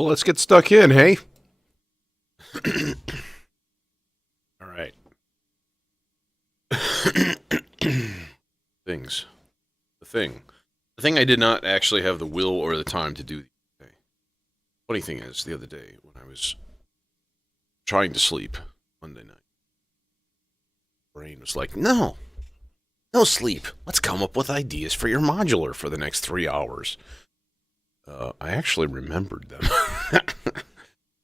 Well, let's get stuck in, hey? All right. Things. The thing. The thing I did not actually have the will or the time to do today. Funny thing is, the other day when I was trying to sleep Monday night, brain was like, no sleep. Let's come up with ideas for your modular for the next 3 hours. I actually remembered them,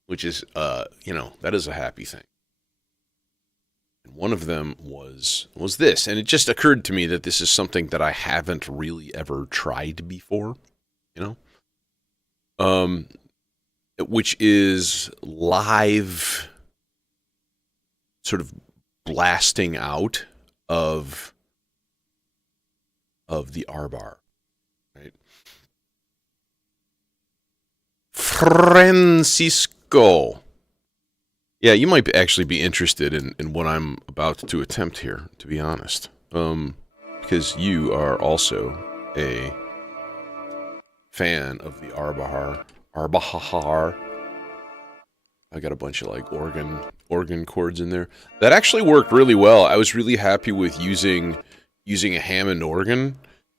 which is, that is a happy thing. And one of them was this, and it just occurred to me that this is something that I haven't really ever tried before, which is live sort of blasting out of the Arbhar, right? Francisco. Yeah, you might actually be interested in what I'm about to attempt here, to be honest. Because you are also a fan of the Arbhar. Arbhar. I got a bunch of like organ chords in there. That actually worked really well. I was really happy with using a Hammond organ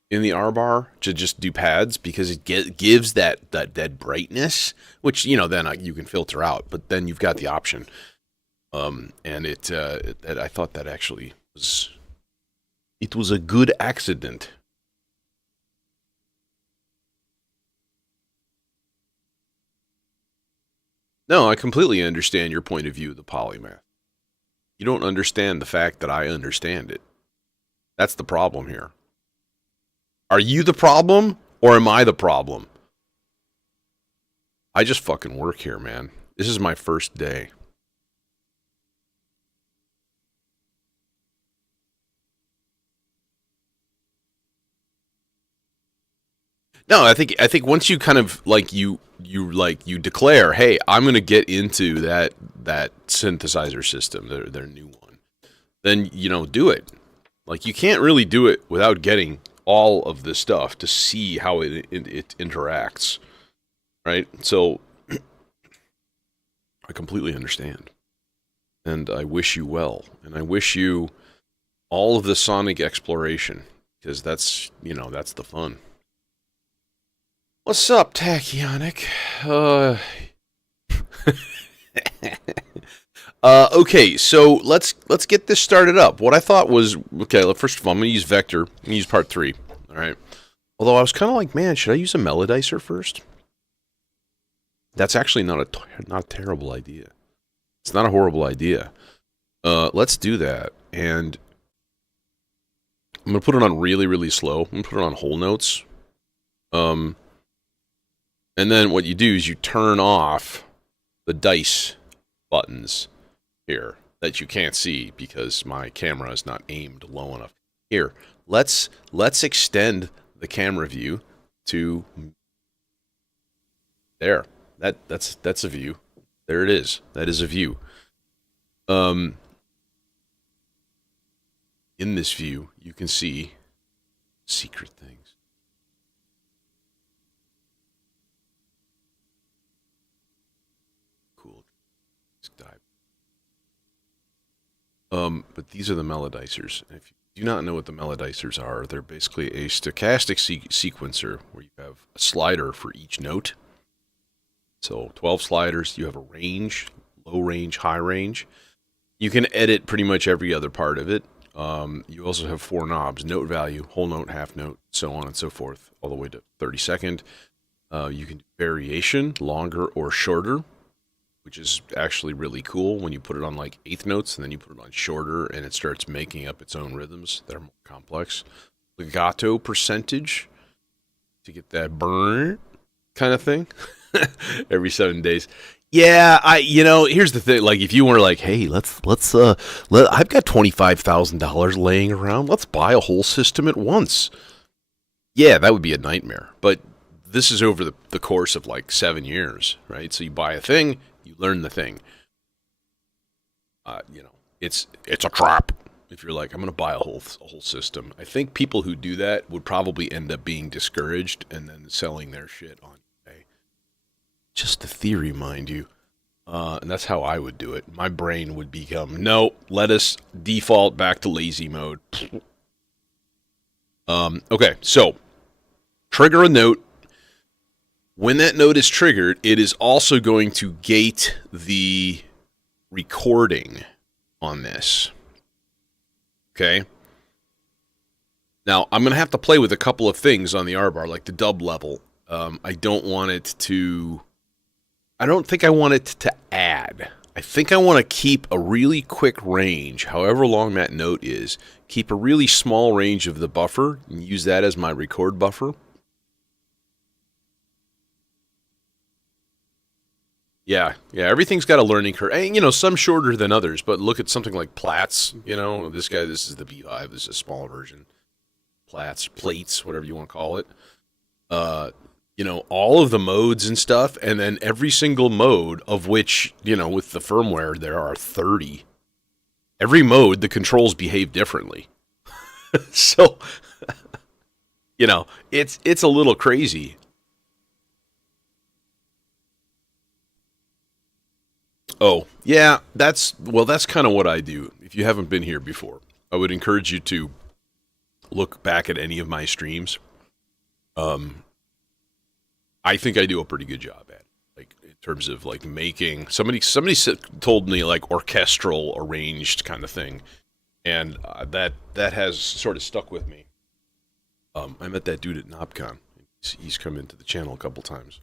in the Arbhar to just do pads because it gives that brightness, which then you can filter out, but then you've got the option. And I thought that actually was a good accident. No, I completely understand your point of view of the polymath. You don't understand the fact that I understand it. That's the problem here. Are you the problem, or am I the problem? I just fucking work here, man. This is my first day. No, I think once you kind of like you declare, hey, I'm gonna get into that synthesizer system, their new one, then do it. Like you can't really do it without getting all of this stuff to see how it interacts, right? So I completely understand, and I wish you well, and I wish you all of the sonic exploration because that's the fun. What's up, Tachyonic? Okay, so let's get this started up. What I thought was, okay, first of all, I'm going to use Vector. I'm going to use part 3, all right? Although I was kind of like, man, should I use a melodizer first? That's actually not a terrible idea. It's not a horrible idea. Let's do that, and I'm going to put it on really, really slow. I'm going to put it on whole notes. And then what you do is you turn off the dice buttons here that you can't see because my camera is not aimed low enough. Here, let's extend the camera view to there. That's a view. There it is. That is a view. In this view, you can see secret things. But these are the melodizers. If you do not know what the melodizers are, they're basically a stochastic sequencer where you have a slider for each note. So 12 sliders, you have a range, low range, high range. You can edit pretty much every other part of it. You also have 4 knobs, note value, whole note, half note, so on and so forth, all the way to 32nd. You can do variation, longer or shorter, which is actually really cool when you put it on like 8th notes and then you put it on shorter and it starts making up its own rhythms that are more complex. Legato percentage to get that burn kind of thing every 7 days. Yeah, here's the thing. Like, if you were like, hey, I've got $25,000 laying around. Let's buy a whole system at once. Yeah, that would be a nightmare. But this is over the course of like 7 years, right? So you buy a thing, you learn the thing. It's a trap. If you're like, I'm going to buy a whole system. I think people who do that would probably end up being discouraged and then selling their shit on eBay. Just a theory, mind you. And that's how I would do it. My brain would become, no, let us default back to lazy mode. Okay, so trigger a note. When that note is triggered, it is also going to gate the recording on this. Okay? Now, I'm going to have to play with a couple of things on the Arbhar, like the dub level. I don't want it to... I don't think I want it to add. I think I want to keep a really quick range, however long that note is. Keep a really small range of the buffer and use that as my record buffer. Yeah, everything's got a learning curve. And, you know, some shorter than others, but look at something like Platts, you know, this is the Beehive, this is a small version. Platts, plates, whatever you want to call it. You know, all of the modes and stuff, and then every single mode, of which, you know, with the firmware, there are 30. Every mode, the controls behave differently. So, you know, it's a little crazy. Oh, yeah, that's kind of what I do. If you haven't been here before, I would encourage you to look back at any of my streams. I think I do a pretty good job at it, like in terms of like making somebody told me like orchestral arranged kind of thing, and that has sort of stuck with me. I met that dude at NobCon. He's come into the channel a couple times.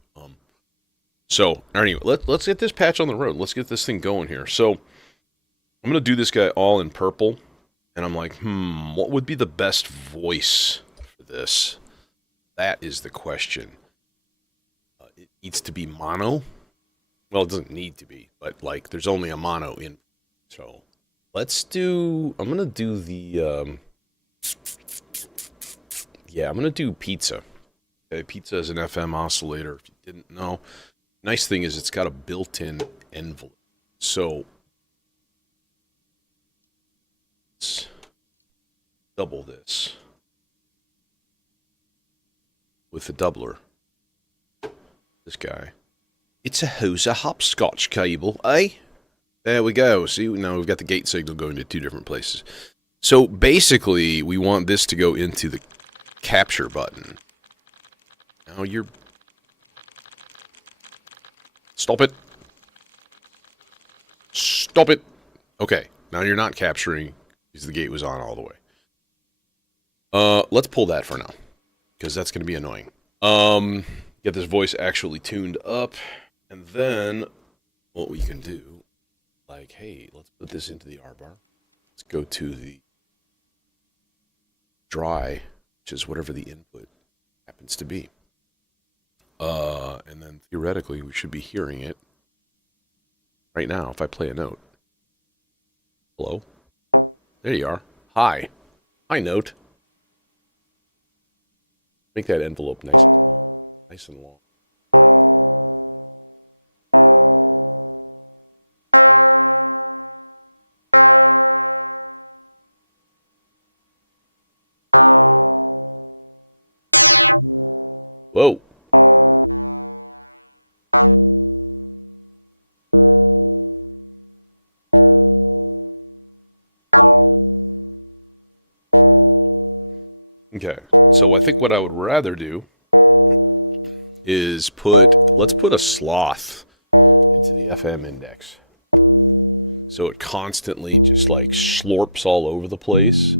So anyway, let's get this patch on the road. Let's get this thing going here. So I'm gonna do this guy all in purple, and I'm like, what would be the best voice for this? That is the question. It needs to be mono. Well, it doesn't need to be, but like there's only a mono in. So let's do, I'm gonna do the yeah, I'm gonna do Pizza. Okay, Pizza is an FM oscillator, if you didn't know. Nice thing is it's got a built-in envelope. So let's double this with the doubler. This guy. It's a Hoser hopscotch cable, eh? There we go. See, now we've got the gate signal going to two different places. So basically, we want this to go into the capture button. Now you're... Stop it. Stop it. Okay, now you're not capturing because the gate was on all the way. Let's pull that for now, because that's going to be annoying. Get this voice actually tuned up, and then what we can do, like, hey, let's put this into the Arbhar. Let's go to the dry, which is whatever the input happens to be. And then theoretically, we should be hearing it right now if I play a note. Hello? There you are. Hi. Hi, note. Make that envelope nice and long. Whoa. Okay, so I think what I would rather do is let's put a sloth into the FM index. So it constantly just like slorps all over the place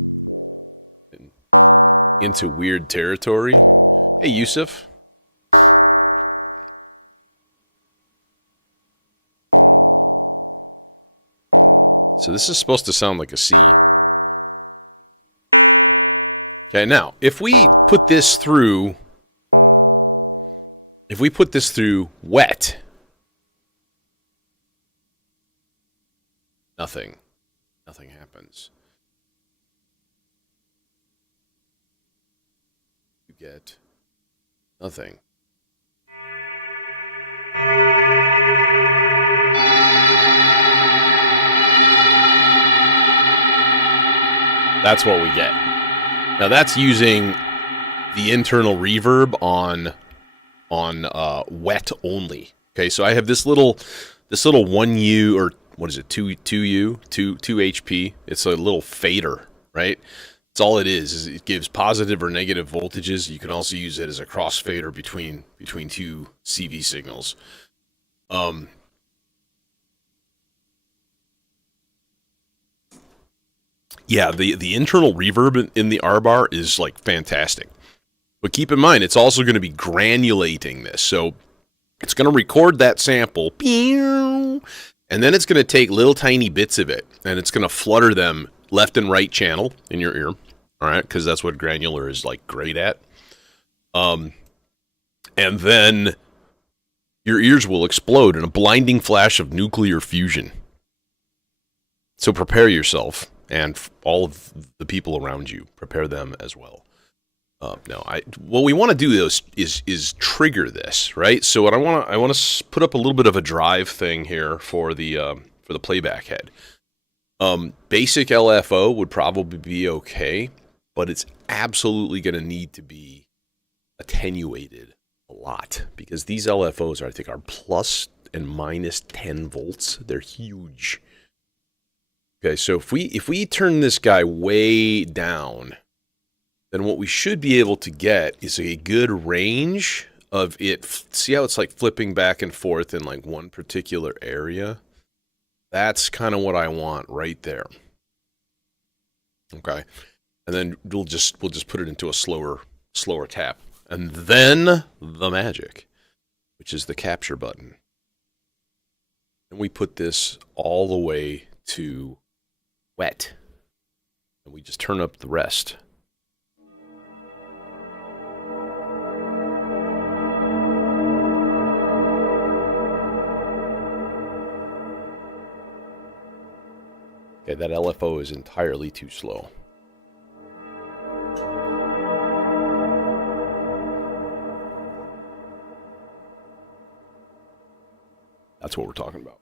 and into weird territory. Hey, Yusuf. So this is supposed to sound like a C. Okay, now, if we put this through wet, nothing happens. You get nothing. That's what we get. Now that's using the internal reverb on wet only. Okay, so I have this little 1U, or what is it, 2U, 2 HP. It's a little fader, right? It's all it is it gives positive or negative voltages. You can also use it as a crossfader between two CV signals. Yeah, the internal reverb in the Arbhar is like fantastic. But keep in mind, it's also going to be granulating this. So it's going to record that sample, and then it's going to take little tiny bits of it, and it's going to flutter them left and right channel in your ear. All right, because that's what granular is like great at. And then your ears will explode in a blinding flash of nuclear fusion. So prepare yourself, and all of the people around you, prepare them as well. What we want to do though is trigger this, right? So what I want to put up a little bit of a drive thing here for the playback head. Basic LFO would probably be okay, but it's absolutely going to need to be attenuated a lot, because these LFOs I think are plus and minus 10 volts. They're huge. Okay, so if we turn this guy way down, then what we should be able to get is a good range of it. See how it's like flipping back and forth in like one particular area? That's kind of what I want right there. Okay. And then we'll just put it into a slower tap. And then the magic, which is the capture button. And we put this all the way to wet. And we just turn up the rest. Okay, that LFO is entirely too slow. That's what we're talking about.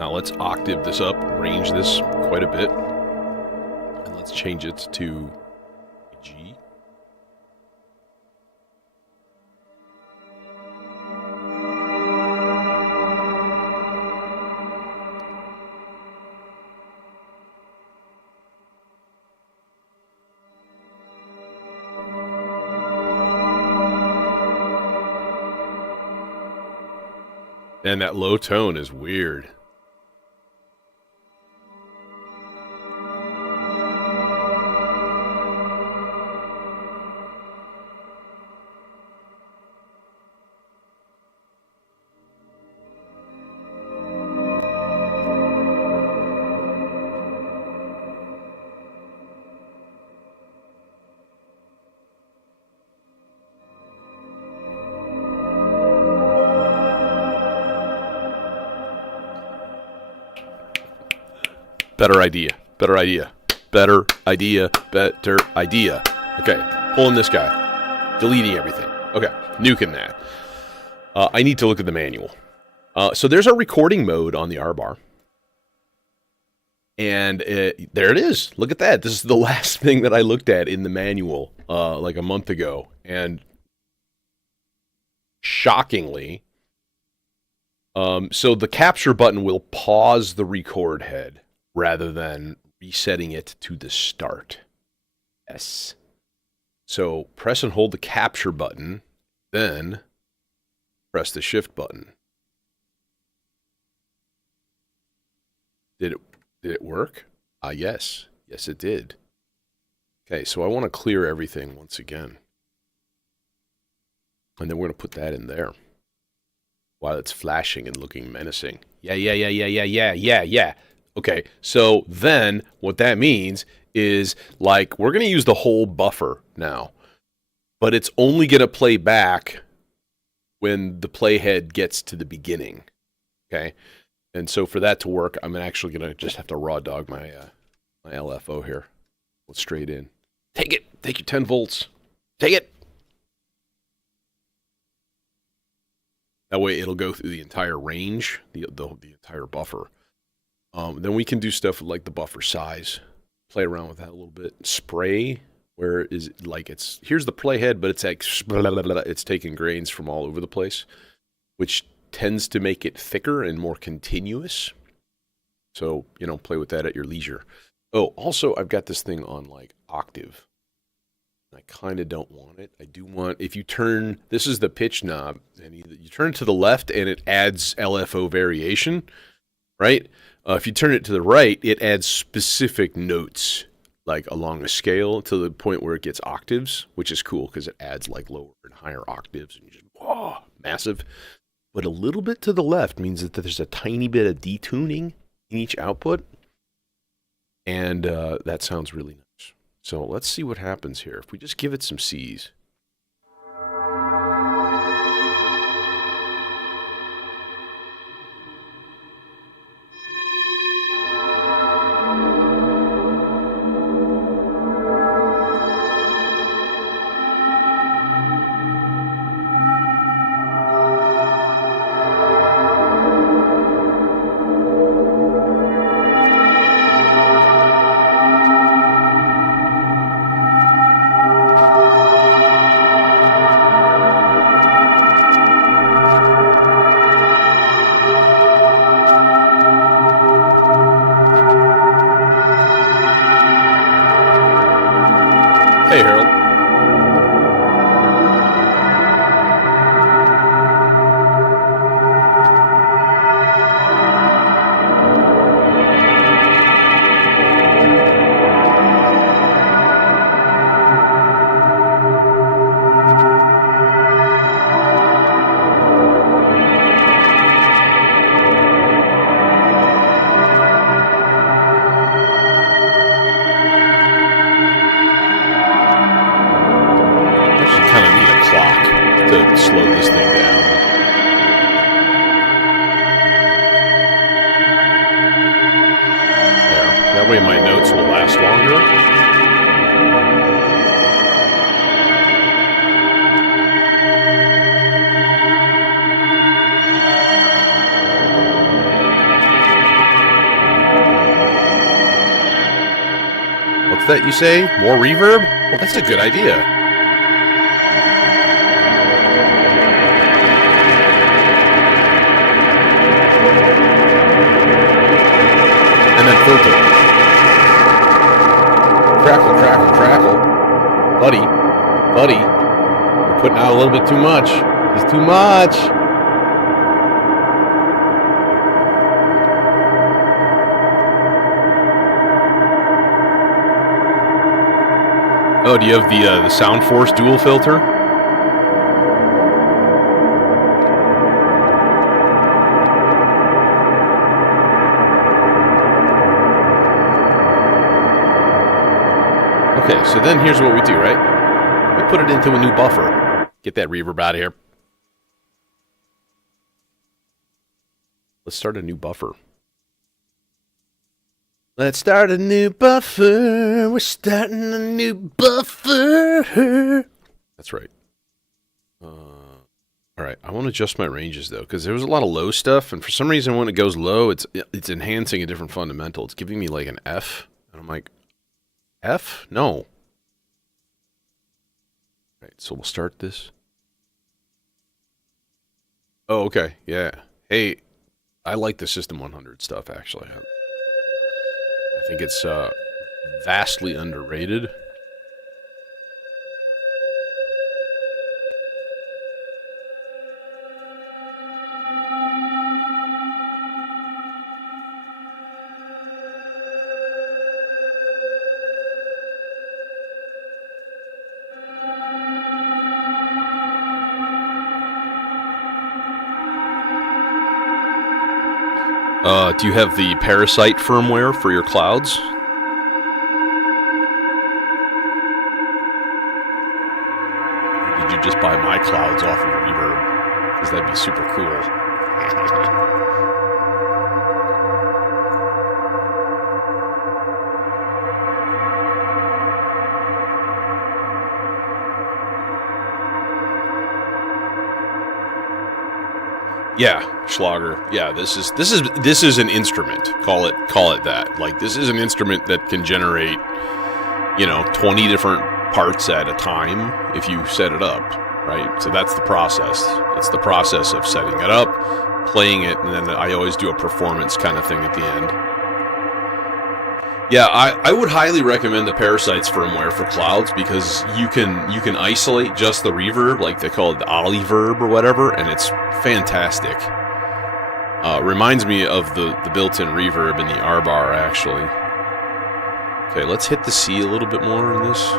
Now let's octave this up, range this quite a bit, and let's change it to G. And that low tone is weird. Better idea. Okay, pulling this guy. Deleting everything. Okay, nuking that. I need to look at the manual. So there's a recording mode on the Arbhar. And there it is. Look at that. This is the last thing that I looked at in the manual like a month ago. And shockingly, so the capture button will pause the record head rather than resetting it to the start. Yes. So press and hold the capture button, then press the shift button. Did it work? Yes. Yes, it did. Okay, so I want to clear everything once again. And then we're going to put that in there while it's flashing and looking menacing. Yeah. Okay, so then what that means is, like, we're going to use the whole buffer now, but it's only going to play back when the playhead gets to the beginning, okay? And so for that to work, I'm actually going to just have to raw dog my my LFO here. Go straight in. Take it. Take your 10 volts. Take it. That way it'll go through the entire range, the entire buffer. Then we can do stuff like the buffer size. Play around with that a little bit. Spray where is it, like here's the playhead, but it's like it's taking grains from all over the place, which tends to make it thicker and more continuous. So, play with that at your leisure. Oh, also, I've got this thing on like octave. I kind of don't want it. I do want, if you turn, this is the pitch knob, and you turn it to the left and it adds LFO variation, right? If you turn it to the right, it adds specific notes, like along a scale to the point where it gets octaves, which is cool because it adds like lower and higher octaves, and you just, whoa, massive. But a little bit to the left means that there's a tiny bit of detuning in each output, and that sounds really nice. So let's see what happens here. If we just give it some C's. Hey, Harold. Slow this thing down. Yeah, that way my notes will last longer. What's that you say? More reverb? Well, that's a good idea. And then filter. Crackle, crackle, crackle. Buddy. You're putting out a little bit too much. It's too much. Oh, do you have the Sound Force dual filter? Okay, so then here's what we do, right? We put it into a new buffer. Get that reverb out of here. Let's start a new buffer. Let's start a new buffer. We're starting a new buffer. That's right. All right, I want to adjust my ranges, though, because there was a lot of low stuff, and for some reason when it goes low, it's enhancing a different fundamental. It's giving me like an F, and I'm like, F? No. All right, so we'll start this. Oh, okay, yeah. Hey, I like the System 100 stuff, actually. I think it's vastly underrated. Do you have the Parasite firmware for your clouds? Or did you just buy my clouds off of Reverb? Because that'd be super cool. Yeah, Schlager. Yeah, this is an instrument. Call it that. Like, this is an instrument that can generate, 20 different parts at a time if you set it up, right? So that's the process. It's the process of setting it up, playing it, and then I always do a performance kind of thing at the end. Yeah, I would highly recommend the Parasites firmware for clouds because you can isolate just the reverb, like they call it the Oliverb or whatever, and it's fantastic. Reminds me of the built-in reverb in the Arbhar, actually. Okay, let's hit the C a little bit more in this.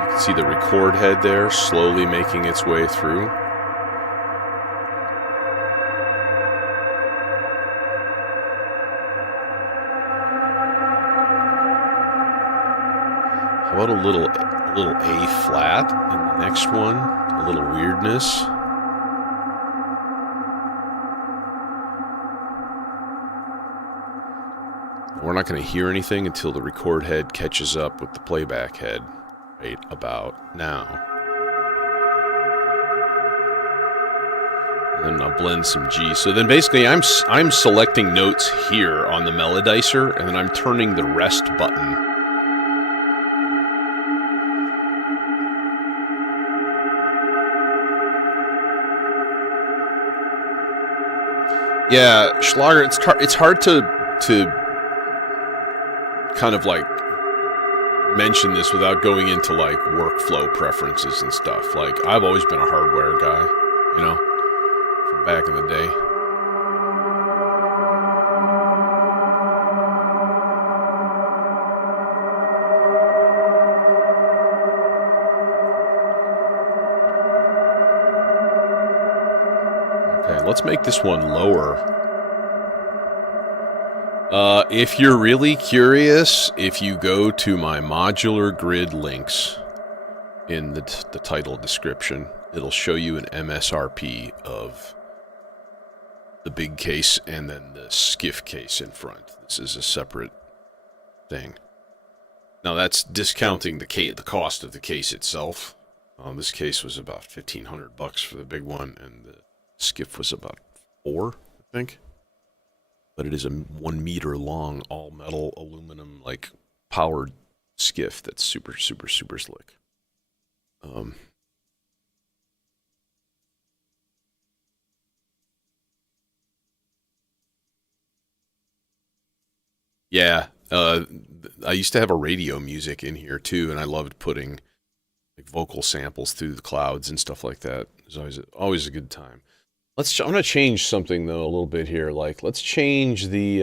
You can see the record head there slowly making its way through. How about a little A flat in the next one? A little weirdness. We're not going to hear anything until the record head catches up with the playback head right about now. And then I'll blend some G. So then basically I'm selecting notes here on the melodizer, and then I'm turning the rest button. Yeah, Schlager, it's hard to kind of like mention this without going into like workflow preferences and stuff. Like, I've always been a hardware guy, you know, from back in the day. Okay, let's make this one lower. If you're really curious, if you go to my modular grid links in the title description, it'll show you an MSRP of the big case and then the skiff case in front. This is a separate thing. Now that's discounting the cost of the case itself. This case was about $1,500 for the big one, and the skiff was about $4, I think. But it is a 1 meter long, all metal, aluminum, like powered skiff that's super, super, super slick. Yeah, I used to have a radio music in here too, and I loved putting like vocal samples through the clouds and stuff like that. It was always a good time. I'm gonna change something though a little bit here. Like, let's change the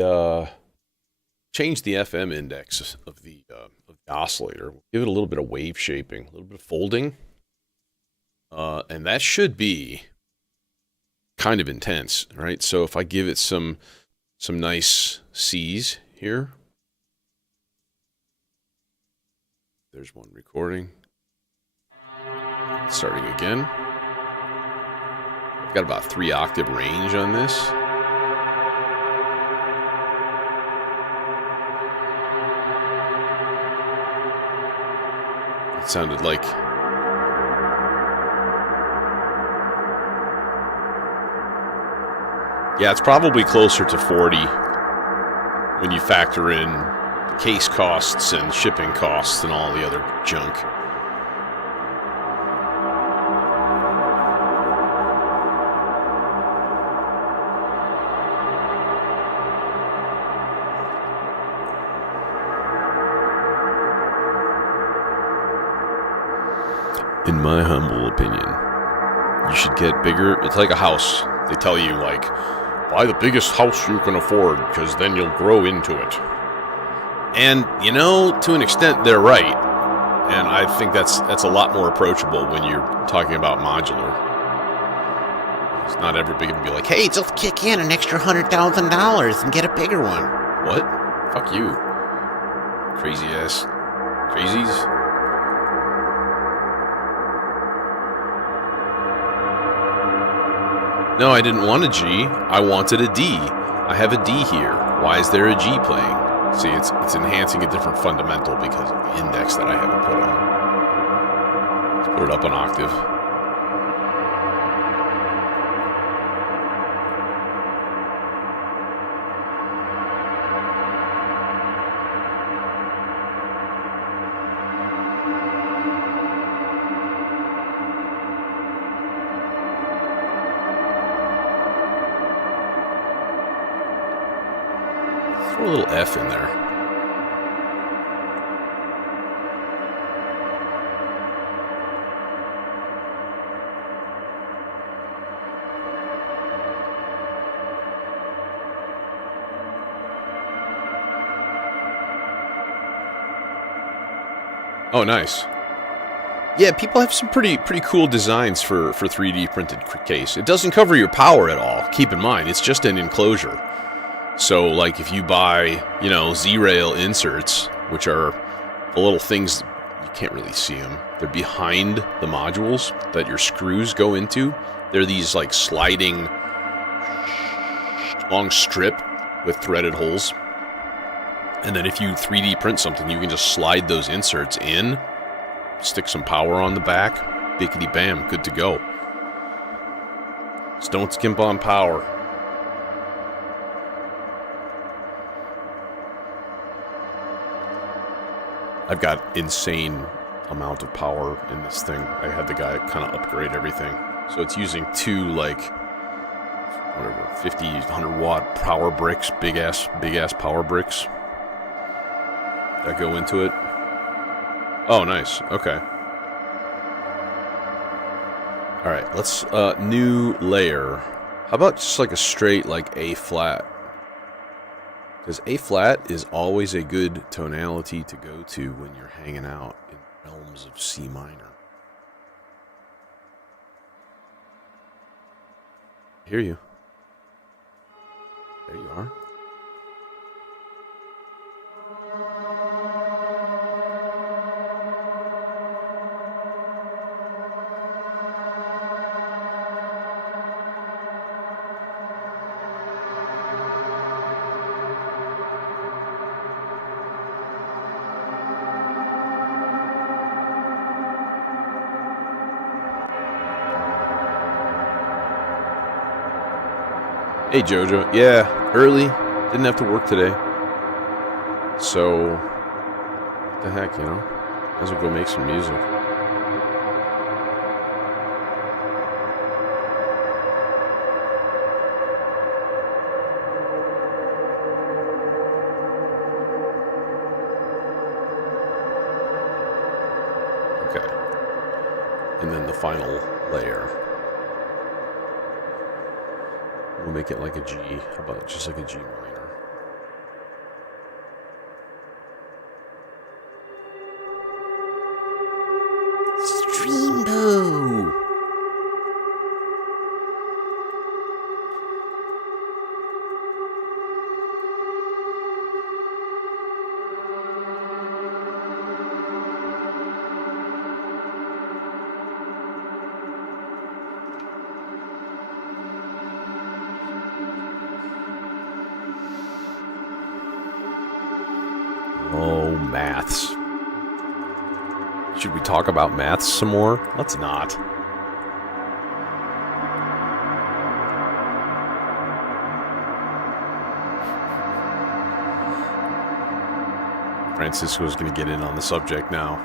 FM index of the oscillator. Give it a little bit of wave shaping, a little bit of folding, and that should be kind of intense, right? So if I give it some nice C's here, there's one recording. Starting again. I've got about 3 octave range on this. It sounded like... Yeah, it's probably closer to 40 when you factor in case costs and shipping costs and all the other junk. In my humble opinion, you should get bigger. It's like a house. They tell you, like, buy the biggest house you can afford, because then you'll grow into it. And, you know, to an extent, they're right. And I think that's a lot more approachable when you're talking about modular. It's not everybody going to be like, hey, just kick in an extra $100,000 and get a bigger one. What? Fuck you. Crazy ass crazies. No, I didn't want a G. I wanted a D. I have a D here. Why is there a G playing? See, it's enhancing a different fundamental because of the index that I haven't put on. Let's put it up an octave. Throw a little F in there. Oh, nice. Yeah, people have some pretty cool designs for 3D printed case. It doesn't cover your power at all. Keep in mind, it's just an enclosure. So, like, if you buy, you know, Z-rail inserts, which are the little things, you can't really see them. They're behind the modules that your screws go into. They're these, like, sliding long strip with threaded holes. And then if you 3D print something, you can just slide those inserts in, stick some power on the back, bickety bam, good to go. Just don't skimp on power. I've got insane amount of power in this thing. I had the guy kind of upgrade everything. So it's using two, like, whatever, 50, 100 watt power bricks, big ass power bricks that go into it. Oh, nice. Okay. All right, let's new layer. How about just like a straight, like, A flat? Because A flat is always a good tonality to go to when you're hanging out in realms of C minor. I hear you. There you are. Hey Jojo, yeah, early, didn't have to work today, so, what the heck, you know, might as well go make some music. Okay, and then the final layer. We'll make it like a G. How about just like a G minor? Streambo! Oh, maths. Should we talk about maths some more? Let's not. Francisco's gonna get in on the subject now.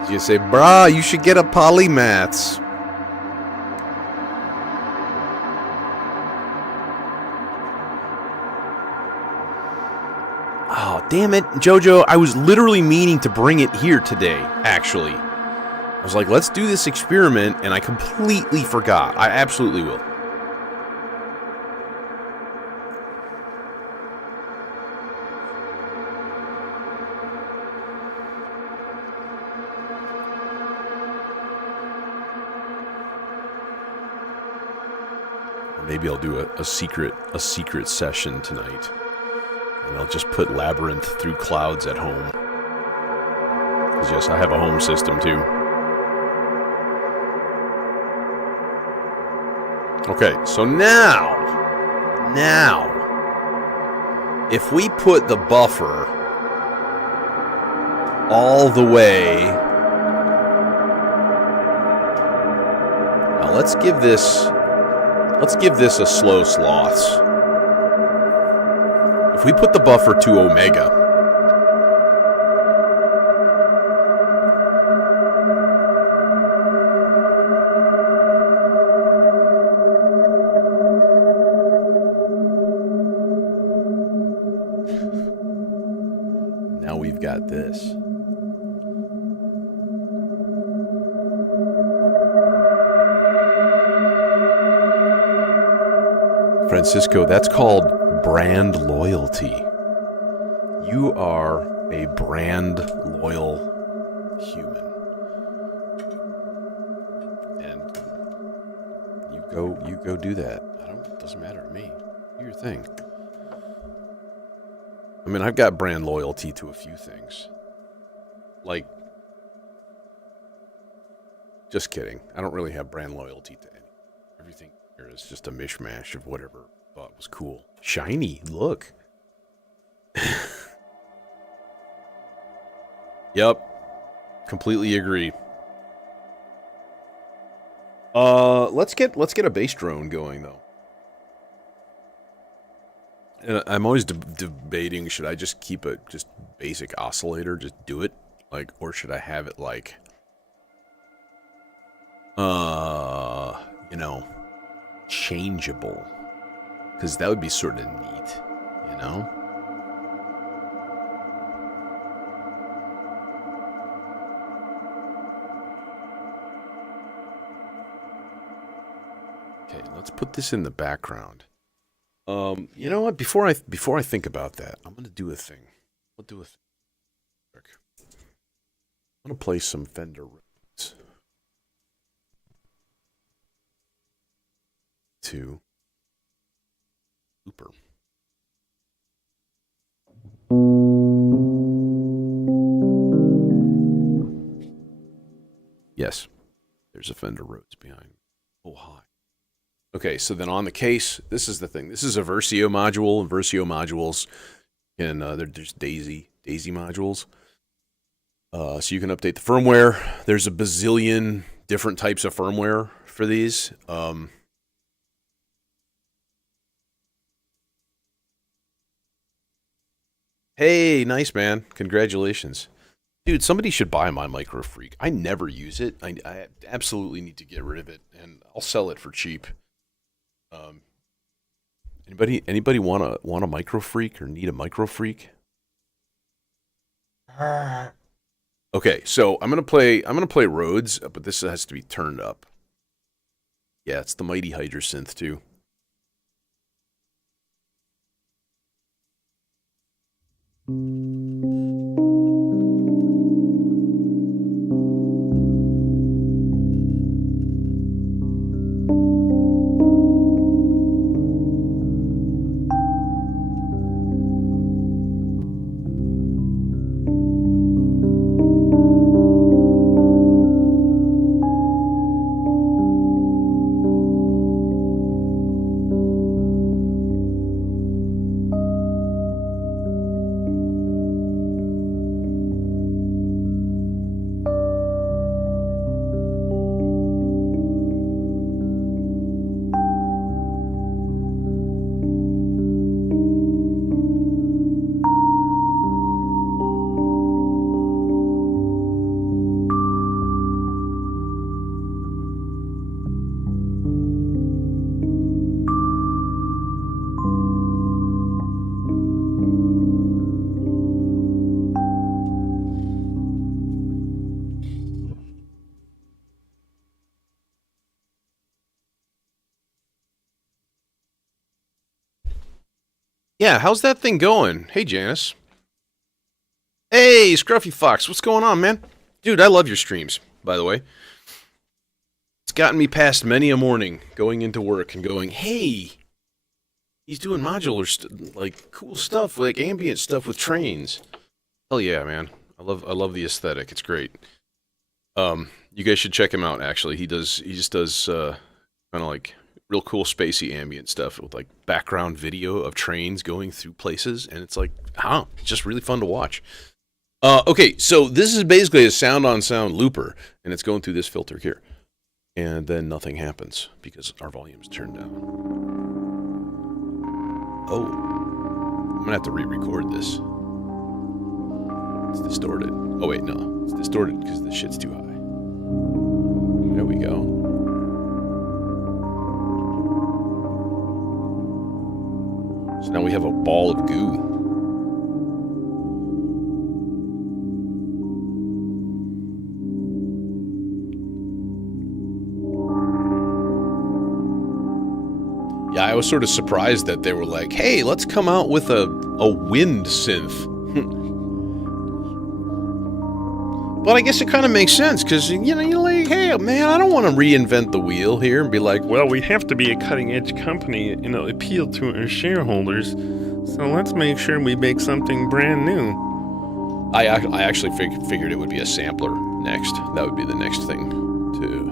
He's gonna say, brah, you should get a polymaths. Oh, damn it, Jojo, I was literally meaning to bring it here today, actually. I was like, let's do this experiment, and I completely forgot. I absolutely will. Maybe I'll do a secret session tonight. And I'll just put Labyrinth through clouds at home. Because yes, I have a home system too. Okay, so now, if we put the buffer all the way, now let's give this a slow sloths. If we put the buffer to omega, Francisco, that's called brand loyalty. You are a brand loyal human. And you go do that. It doesn't matter to me. Do your thing. I mean, I've got brand loyalty to a few things. Like, just kidding. I don't really have brand loyalty to any. Everything here is just a mishmash of whatever I thought was cool. Shiny, look. Yep. Completely agree. Let's get a bass drone going though. And I'm always debating, should I just keep a just basic oscillator, just do it, like, or should I have it like, you know, changeable, because that would be sort of neat, you know. Okay, let's put this in the background. You know what? Before I think about that, I'm gonna do a thing. I'll do a thing. I'm gonna play some Fender Rhodes. 2 Looper. Yes, there's a Fender Rhodes behind. Oh, hi. Okay, so then on the case, this is the thing. This is a Versio module, and Versio modules can there's Daisy modules. So you can update the firmware. There's a bazillion different types of firmware for these. Hey, nice man. Congratulations. Dude, somebody should buy my Micro Freak. I never use it. I absolutely need to get rid of it, and I'll sell it for cheap. Anybody want a Micro Freak or need a Micro Freak? Okay, so I'm gonna play Rhodes, but this has to be turned up. Yeah, it's the Mighty Hydra synth too. Yeah, how's that thing going? Hey, Janice. Hey, Scruffy Fox, what's going on, man? Dude, I love your streams, by the way. It's gotten me past many a morning going into work and going, hey, he's doing modular, like, cool stuff, like ambient stuff with trains. Hell yeah, man. I love the aesthetic. It's great. You guys should check him out, actually. He just does, kind of like real cool spacey ambient stuff with like background video of trains going through places, and it's like, it's just really fun to watch. Okay, so this is basically a sound-on-sound looper, and it's going through this filter here. And then nothing happens because our volume's turned down. Oh, I'm gonna have to re-record this. It's distorted. Oh wait, no, it's distorted because the shit's too high. There we go. So now we have a ball of goo. Yeah, I was sort of surprised that they were like, hey, let's come out with a wind synth. But I guess it kind of makes sense, because, you know, you're like, hey, man, I don't want to reinvent the wheel here and be like, well, we have to be a cutting-edge company and appeal to our shareholders, so let's make sure we make something brand new. I actually figured it would be a sampler next. That would be the next thing to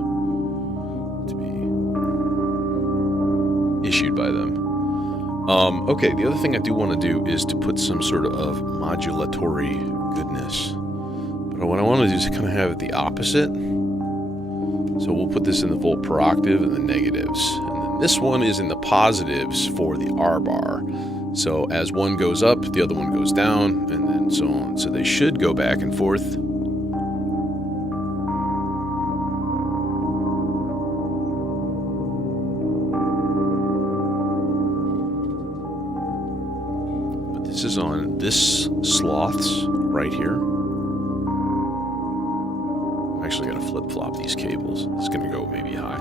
be issued by them. Okay, the other thing I do want to do is to put some sort of modulatory goodness. But what I want to do is kind of have it the opposite. So we'll put this in the volt per octave and the negatives. And then this one is in the positives for the Arbhar. So as one goes up, the other one goes down, and then so on. So they should go back and forth. But this is on this sloths right here. I'm actually going to flip-flop these cables. It's going to go maybe high.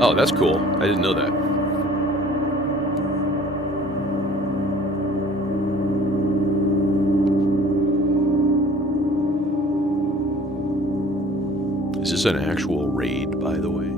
Oh, that's cool. I didn't know that. Is this an actual raid, by the way?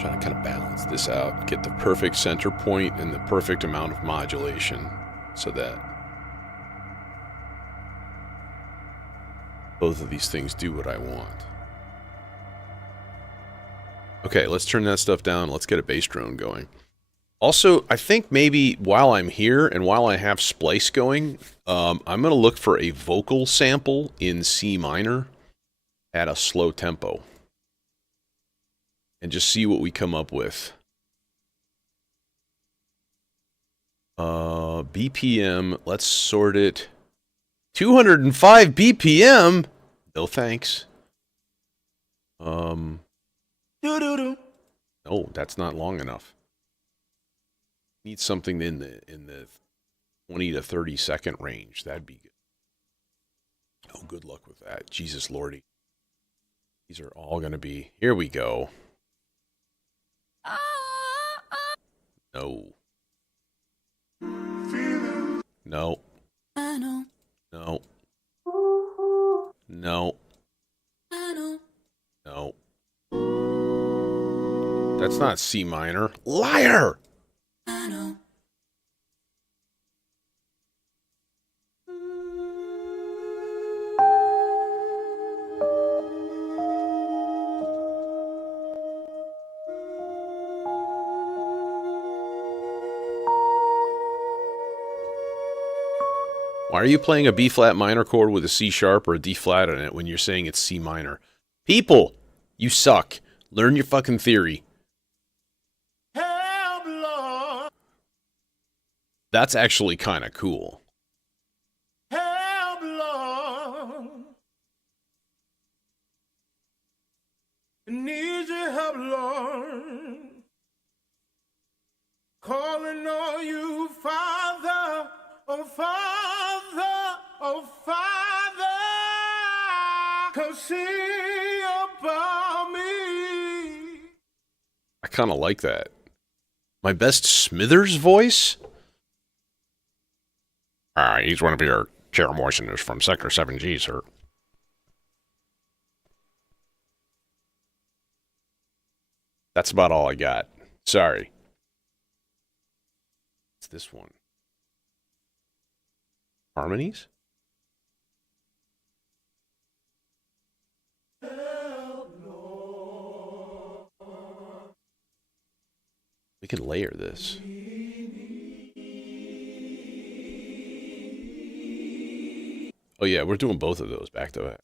Trying to kind of balance this out, get the perfect center point and the perfect amount of modulation so that both of these things do what I want. Okay, let's turn that stuff down. Let's get a bass drone going. Also, I think maybe while I'm here and while I have splice going, I'm going to look for a vocal sample in C minor at a slow tempo. And just see what we come up with. BPM, let's sort it. 205 BPM? No thanks. No, that's not long enough. Need something in the 20 to 30 second range. That'd be good. Oh, good luck with that. Jesus Lordy. These are all going to be... Here we go. No. No. No. No. No. That's not C minor. Liar! Why are you playing a B-flat minor chord with a C-sharp or a D-flat on it when you're saying it's C minor? People! You suck. Learn your fucking theory. Help, Lord. That's actually kind of cool. Help, Lord. Need your help, Lord. Calling on you, Father. Oh, Father, oh, Father, come see about me. I kind of like that. My best Smithers voice? He's one of your chair moisteners from Sector 7G, sir. That's about all I got. Sorry. It's this one. Harmonies? We can layer this. Oh yeah, we're doing both of those back to back.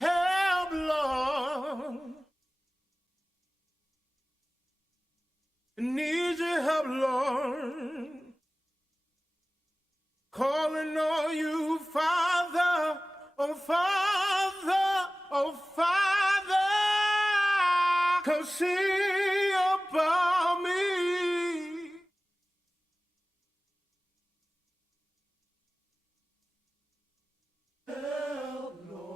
Help, Lord. Need your help, Lord. Calling on you, Father, oh Father, oh Father. Come see about me. Help, Lord.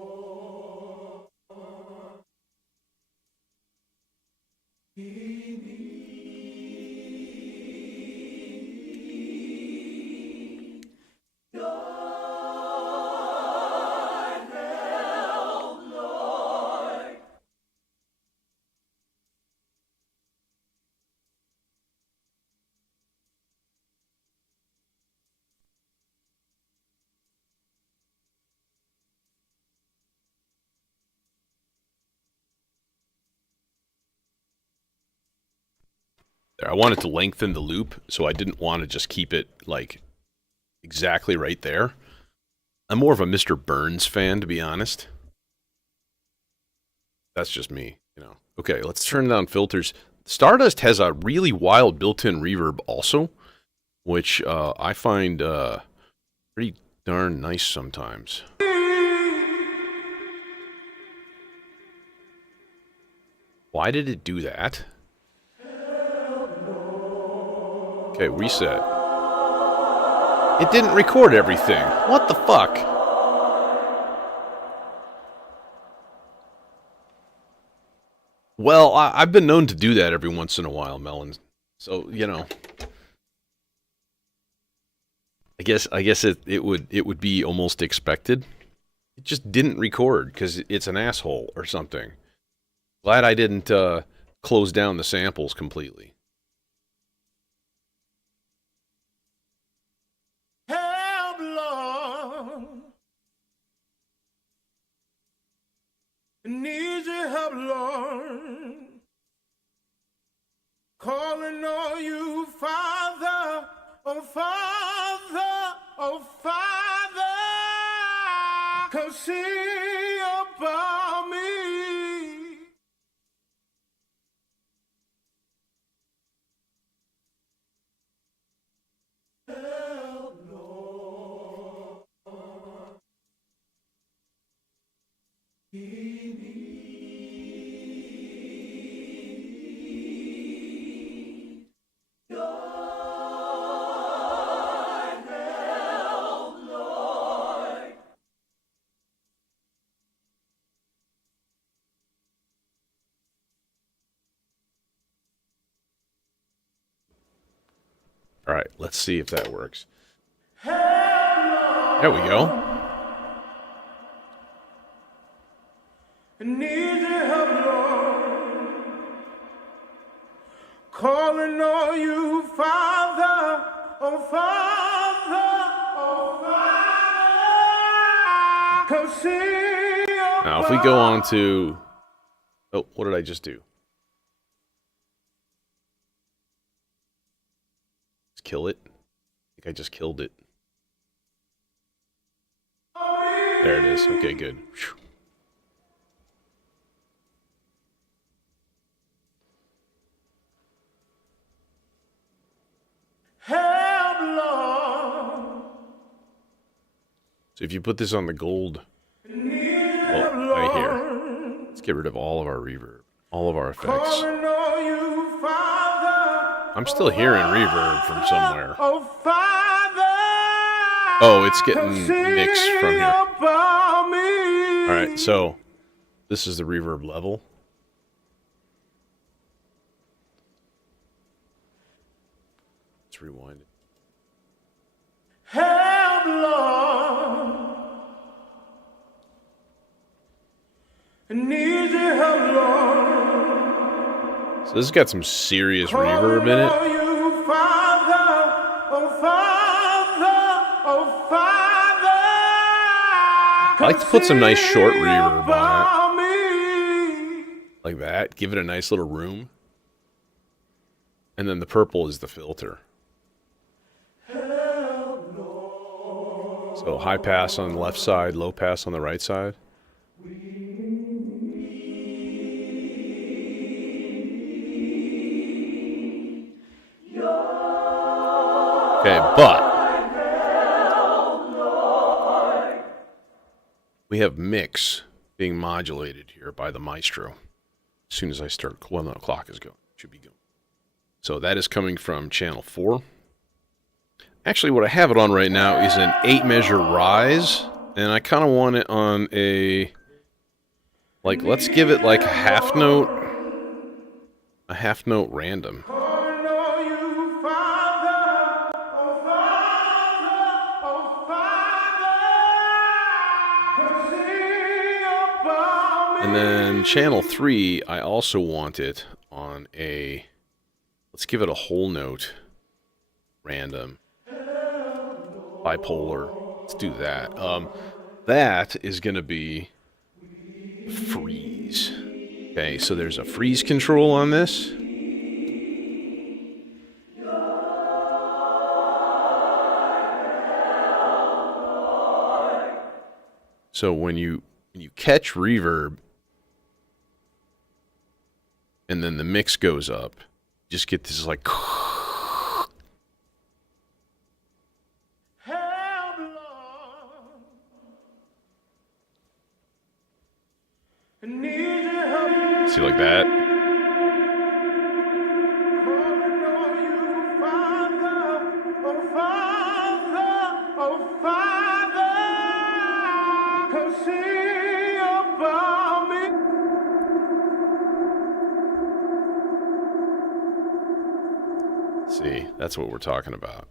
There, I wanted to lengthen the loop, so I didn't want to just keep it, like, exactly right there. I'm more of a Mr. Burns fan, to be honest. That's just me, you know. Okay, let's turn down filters. Stardust has a really wild built-in reverb also, which I find pretty darn nice sometimes. Why did it do that? Okay, reset. It didn't record everything. What the fuck? Well, I've been known to do that every once in a while, Melon. So, you know. I guess it would be almost expected. It just didn't record because it's an asshole or something. Glad I didn't close down the samples completely. Help, Lord. Need your help, Lord. Calling on you, Father, oh Father, oh Father. Come see about me. Help, Lord. All right, let's see if that works. There we go. Need your help, Lord. Calling on you, Father, oh Father, oh Father. Come see Now, if we go on to... Oh, what did I just do? Let's kill it. I think I just killed it. There it is. Okay, good. Whew. help, Lord. So if you put this on the gold... Well, right here. Let's get rid of all of our reverb. All of our effects. Calling on you, Father. I'm still hearing reverb from somewhere. Oh, Father. Oh, it's getting mixed from here. About me. Alright, so this is the reverb level. Let's rewind it. Help, Lord. Need your help, Lord. So this has got some serious reverb in it. Calling on you, Father. Oh, Father. Oh, Father. I like to put some nice short reverb on on it. it. Like that. Give it a nice little room. And then the purple is the filter. So high pass on the left side, low pass on the right side. Okay, but we have mix being modulated here by the maestro. As soon as I start, well, no, the clock is going. Should be going. So that is coming from channel 4. Actually, what I have it on right now is an 8-measure rise, and I kind of want it on a, like, let's give it like a half note random. And then channel 3, I also want it on a, let's give it a whole note random. Bipolar. Let's do that. That is going to be freeze. Okay, so there's a freeze control on this. So when you catch reverb and then the mix goes up, just get this like see, like that. See, that's what we're talking about.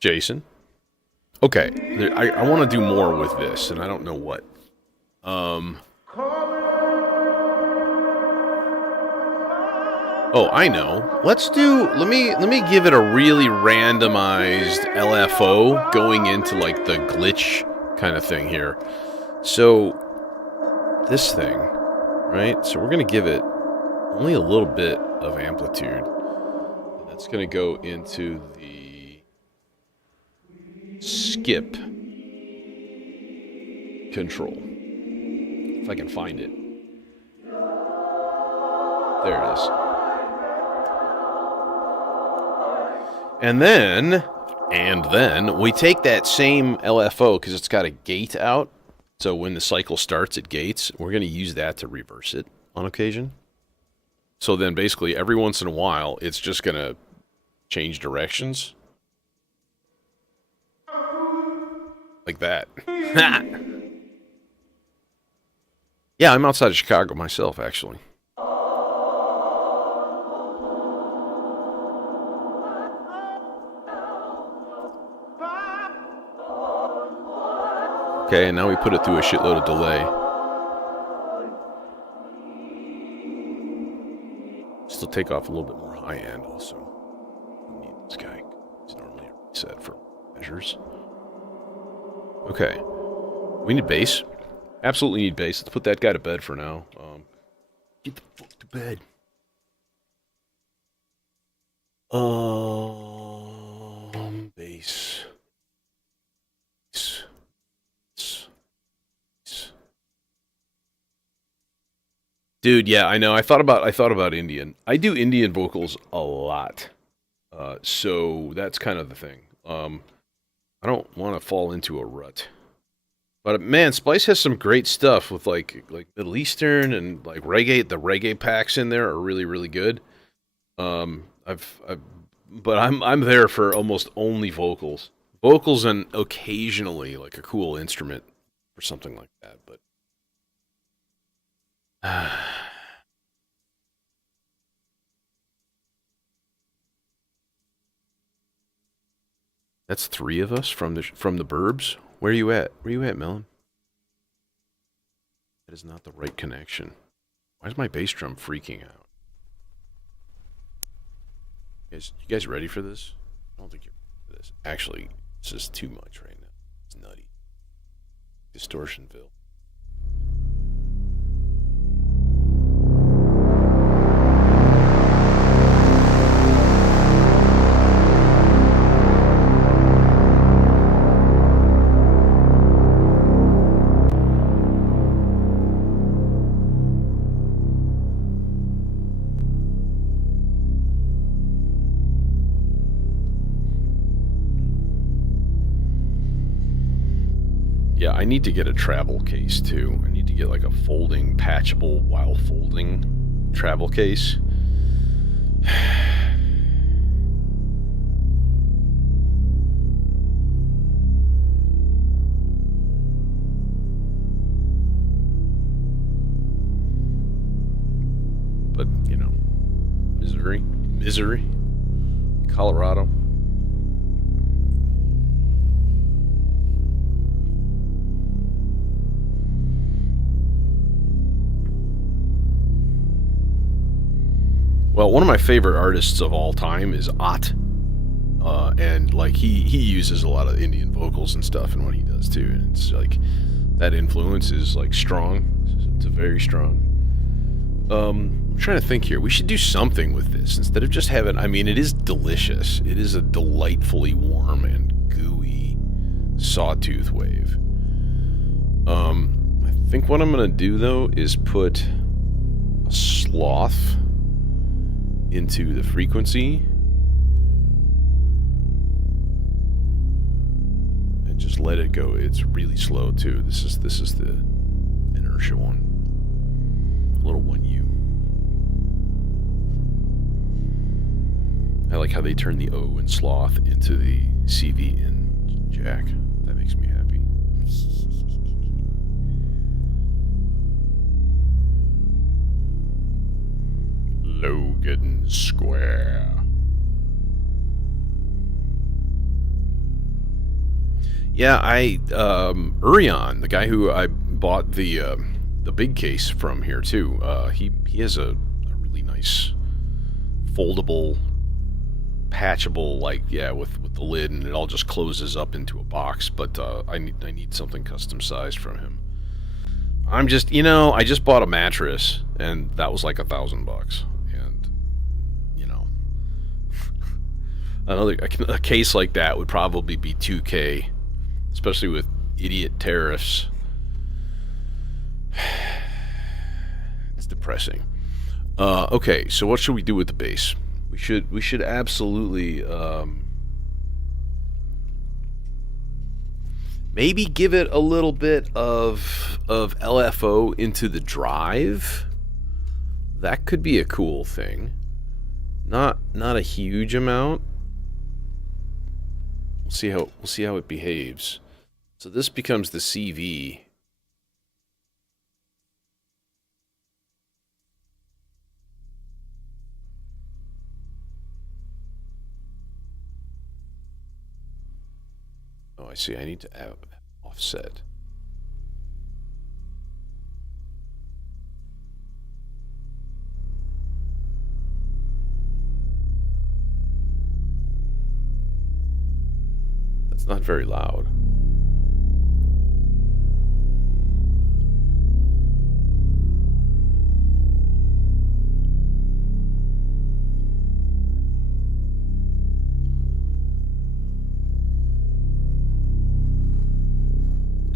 Jason. Okay, I want to do more with this, and I don't know what. Oh, I know. Let me give it a really randomized LFO going into like the glitch kind of thing here. So this thing, right? So we're gonna give it only a little bit of amplitude. And that's gonna go into the skip control. If I can find it. There it is. And then we take that same LFO because it's got a gate out. So when the cycle starts, it gates. We're going to use that to reverse it on occasion. So then basically every once in a while, it's just going to change directions. Like that. Yeah, I'm outside of Chicago myself, actually. Okay, and now we put it through a shitload of delay. Still take off a little bit more high end also. Need this guy. He's normally set for measures. Okay. We need bass. Absolutely need bass. Let's put that guy to bed for now. Get the fuck to bed. Bass. Dude, yeah, I know. I thought about Indian. I do Indian vocals a lot. So that's kind of the thing. I don't want to fall into a rut. But man, Splice has some great stuff with like Middle Eastern and like reggae. The reggae packs in there are really, really good. But I'm there for almost only vocals. Vocals and occasionally like a cool instrument or something like that, but that's 3 of us from the burbs. Where are you at? Where are you at, Melon? That is not the right connection. Why is my bass drum freaking out? You guys ready for this? I don't think you're ready for this. Actually, it's just too much right now. It's nutty. Distortionville. Yeah, I need to get a travel case too. I need to get like a folding, patchable, while folding travel case. But, you know, misery, Colorado. Well, one of my favorite artists of all time is Ott, and like he uses a lot of Indian vocals and stuff in what he does too, and it's like that influence is like strong. It's very strong. I'm trying to think here. We should do something with this instead of just having. I mean, it is delicious. It is a delightfully warm and gooey sawtooth wave. I think what I'm gonna do though is put a sloth into the frequency and just let it go. It's really slow too. This is the inertia one. Little 1U. I like how they turn the O in sloth into the CV in jack. That makes me happy. Logan Square. Yeah, Urion, the guy who I bought the big case from here too. He has a really nice foldable, patchable, like with the lid, and it all just closes up into a box. But I need something custom sized from him. I'm just, I just bought a mattress, and that was like $1,000. A case like that would probably be $2K, especially with idiot tariffs. It's depressing. Okay, so what should we do with the bass? We should absolutely maybe give it a little bit of LFO into the drive. That could be a cool thing. Not a huge amount. We'll see how it behaves. So this becomes the CV. Oh, I see. I need to add offset. That's not very loud.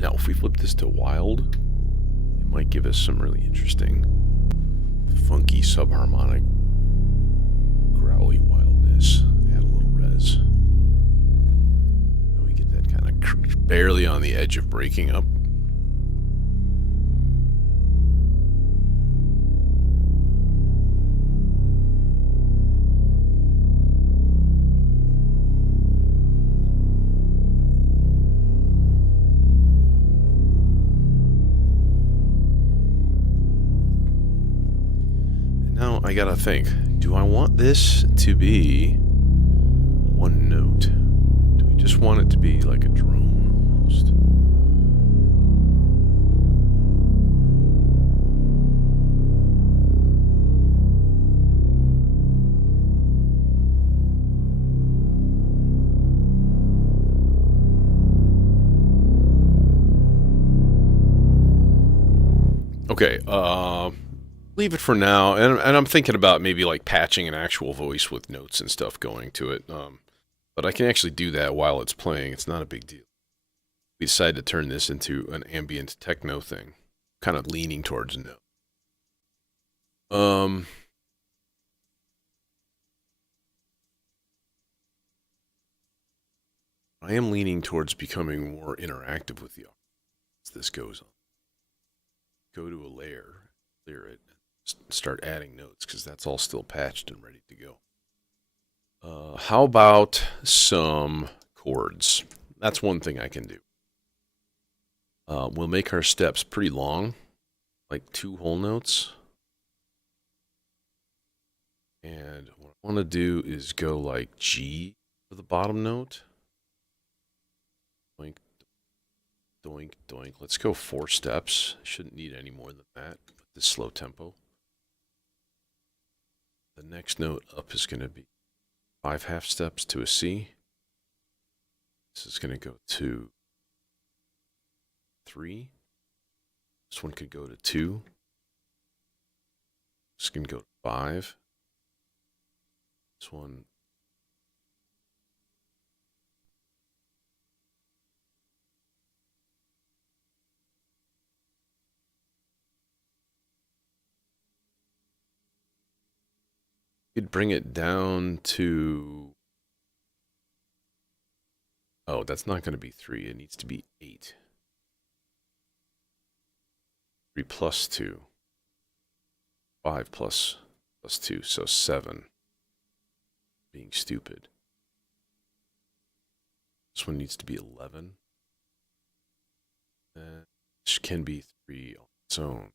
Now, if we flip this to wild, it might give us some really interesting, funky subharmonic, growly wildness. Add a little res. Then we get that kind of barely on the edge of breaking up. I gotta think, do I want this to be one note? Do we just want it to be like a drone almost? Okay, leave it for now, and I'm thinking about maybe like patching an actual voice with notes and stuff going to it. But I can actually do that while it's playing. It's not a big deal. We decided to turn this into an ambient techno thing, kind of leaning towards no. I am leaning towards becoming more interactive with the audio as this goes on. Go to a layer, clear it, and start adding notes because that's all still patched and ready to go. How about some chords? That's one thing I can do. We'll make our steps pretty long, like 2 whole notes. And what I want to do is go like G for the bottom note. Doink, doink, doink. Let's go 4 steps. Shouldn't need any more than that with this slow tempo. The next note up is going to be 5 half steps to a C. This is going to go to 3. This one could go to 2. This can go to 5. This one. Could bring it down to. Oh, that's not going to be 3. It needs to be 8. 3 plus 2. 5 plus 2, so 7. Being stupid. This one needs to be 11. This can be 3 on its own.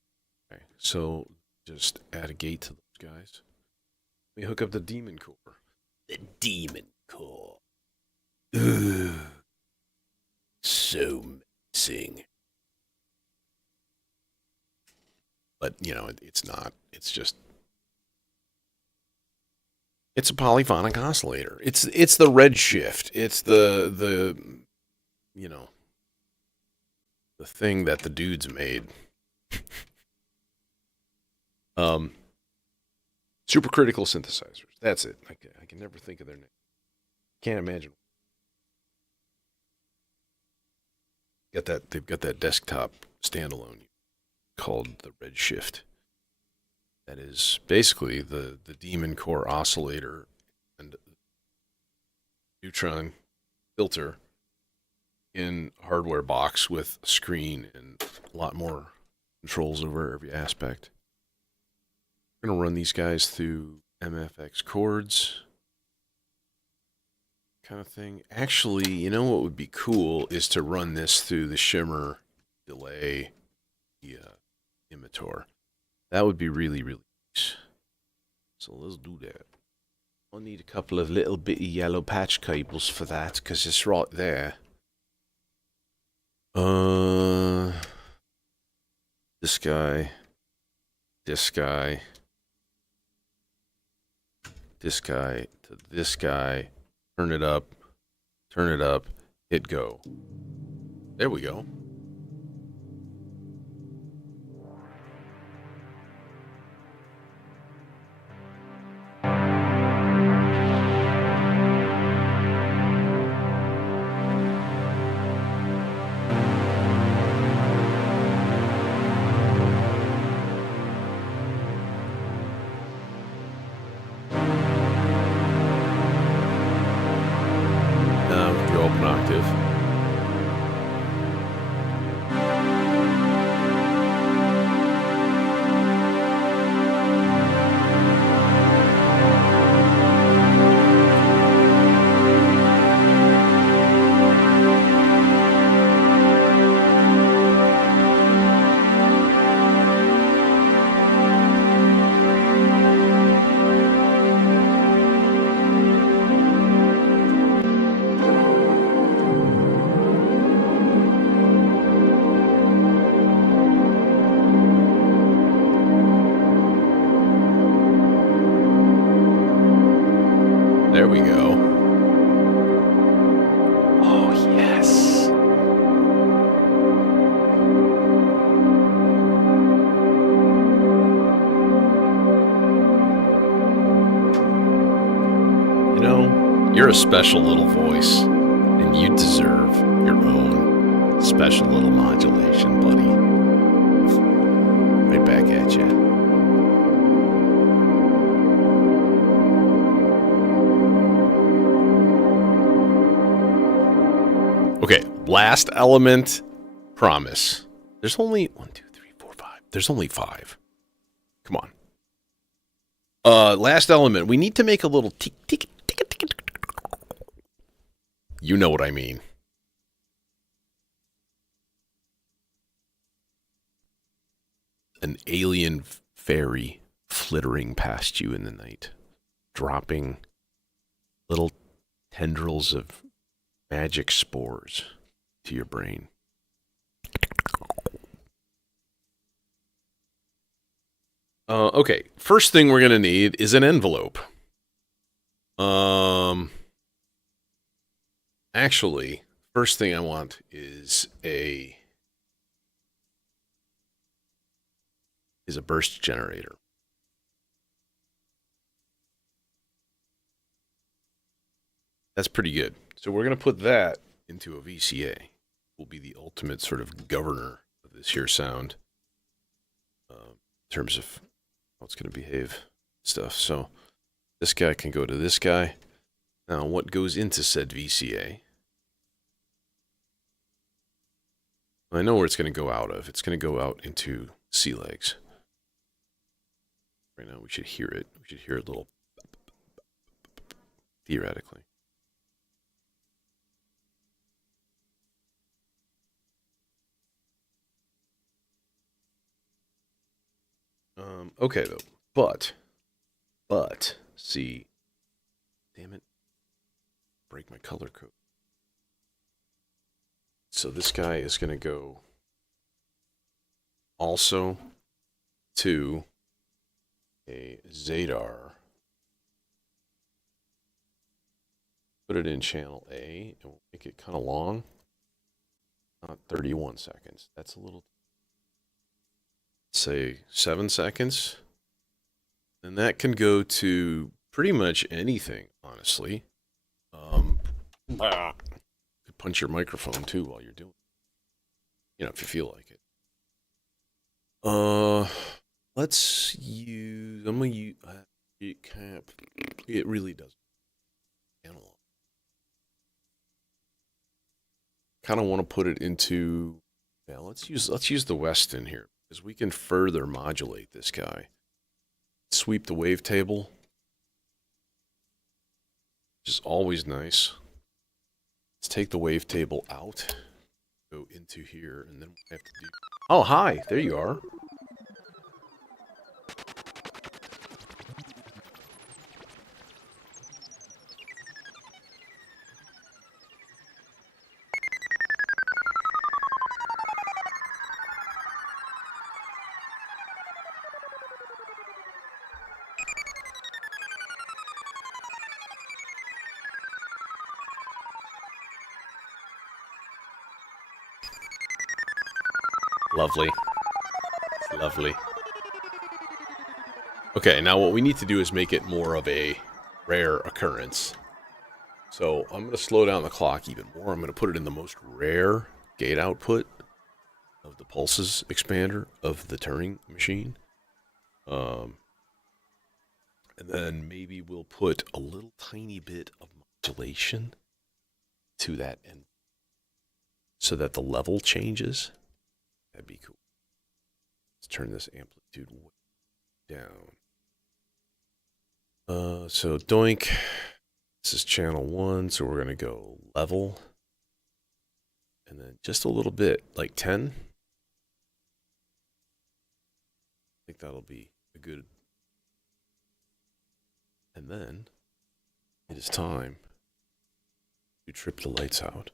Okay, so just add a gate to those guys. We hook up the demon core. The demon core. Ugh. So menacing. But, you know, it's not. It's just. It's a polyphonic oscillator. It's the redshift. It's the you know, the thing that the dudes made. Supercritical synthesizers. That's it. I can never think of their name. Can't imagine. They've got that desktop standalone called the Redshift. That is basically the Demon Core oscillator and neutron filter in hardware box with a screen and a lot more controls over every aspect. We're going to run these guys through MFX chords kind of thing. Actually, you know what would be cool is to run this through the shimmer delay, the emitter. That would be really, really nice. So let's do that. I'll need a couple of little bitty yellow patch cables for that because it's right there. This guy, this guy, this guy to this guy. Turn it up, hit go. There we go. Open octave. a special little voice, and you deserve your own special little modulation, buddy. Right back at you. Okay, last element, promise. There's only 1, 2, 3, 4, 5. There's only 5. Come on. Last element. We need to make a little tick, tick, tick, tick, tick. You know what I mean. An alien fairy flittering past you in the night, dropping little tendrils of magic spores to your brain. Okay, first thing we're gonna need is an envelope. Actually, first thing I want is a burst generator. That's pretty good. So we're gonna put that into a VCA. Will be the ultimate sort of governor of this here sound, in terms of how it's going to behave stuff. So this guy can go to this guy. Now what goes into said VCA? I know where it's going to go out of. It's going to go out into sea legs. Right now we should hear it. We should hear a little theoretically. Okay though, but, see, damn it, break my color code. So this guy is going to go also to a Zadar. Put it in channel A, and we'll make it kind of long. Not 31 seconds. That's a little... say 7 seconds, and that can go to pretty much anything, honestly. You could punch your microphone too while you're doing it, you know, if you feel like it. Let's use, I'm gonna use, it really doesn't analog. Kind of want to put it into, yeah, let's use the Weston here. Because we can further modulate this guy. Sweep the wavetable, which is always nice. Let's take the wavetable out, go into here, and then we have to do... Oh, hi! There you are. Lovely. Lovely. Okay, now what we need to do is make it more of a rare occurrence. So I'm going to slow down the clock even more. I'm going to put it in the most rare gate output of the pulses expander of the Turing machine. And then maybe we'll put a little tiny bit of modulation to that end so that the level changes. That'd be cool. Let's turn this amplitude down. So doink. This is channel 1, so we're gonna go level. And then just a little bit, like 10. I think that'll be a good. And then it is time to trip the lights out.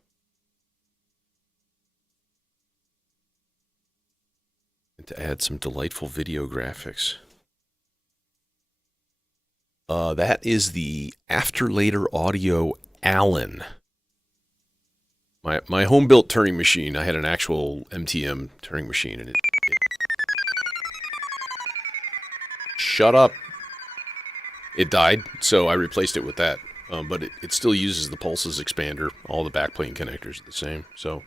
And to add some delightful video graphics. That is the After Later Audio Allen. My home-built Turing machine. I had an actual MTM Turing machine, and it shut up. It died, so I replaced it with that but it still uses the pulses expander. All the backplane connectors are the same, so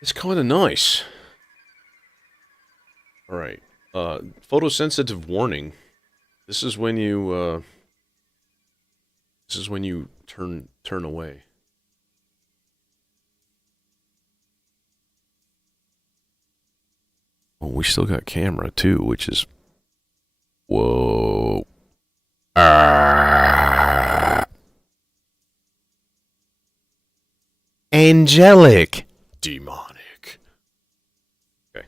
it's kind of nice. All right, photosensitive warning. This is when you turn away. Oh, we still got camera too, which is whoa. Angelic. Demonic. Okay.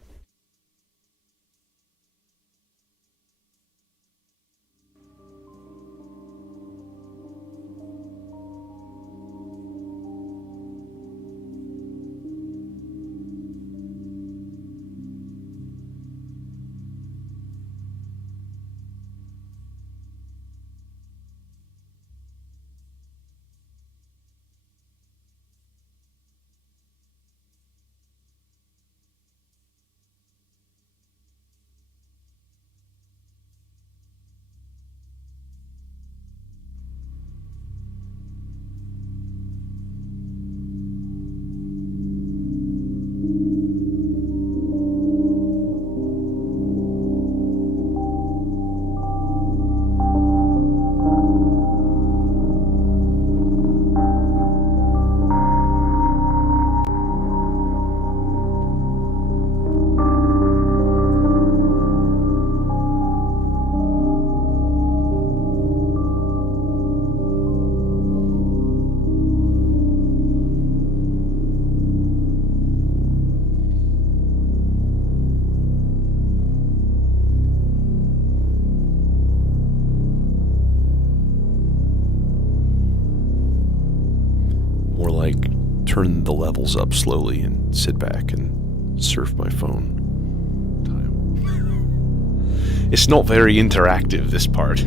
More like turn the levels up slowly and sit back and surf my phone. Time. It's not very interactive, this part.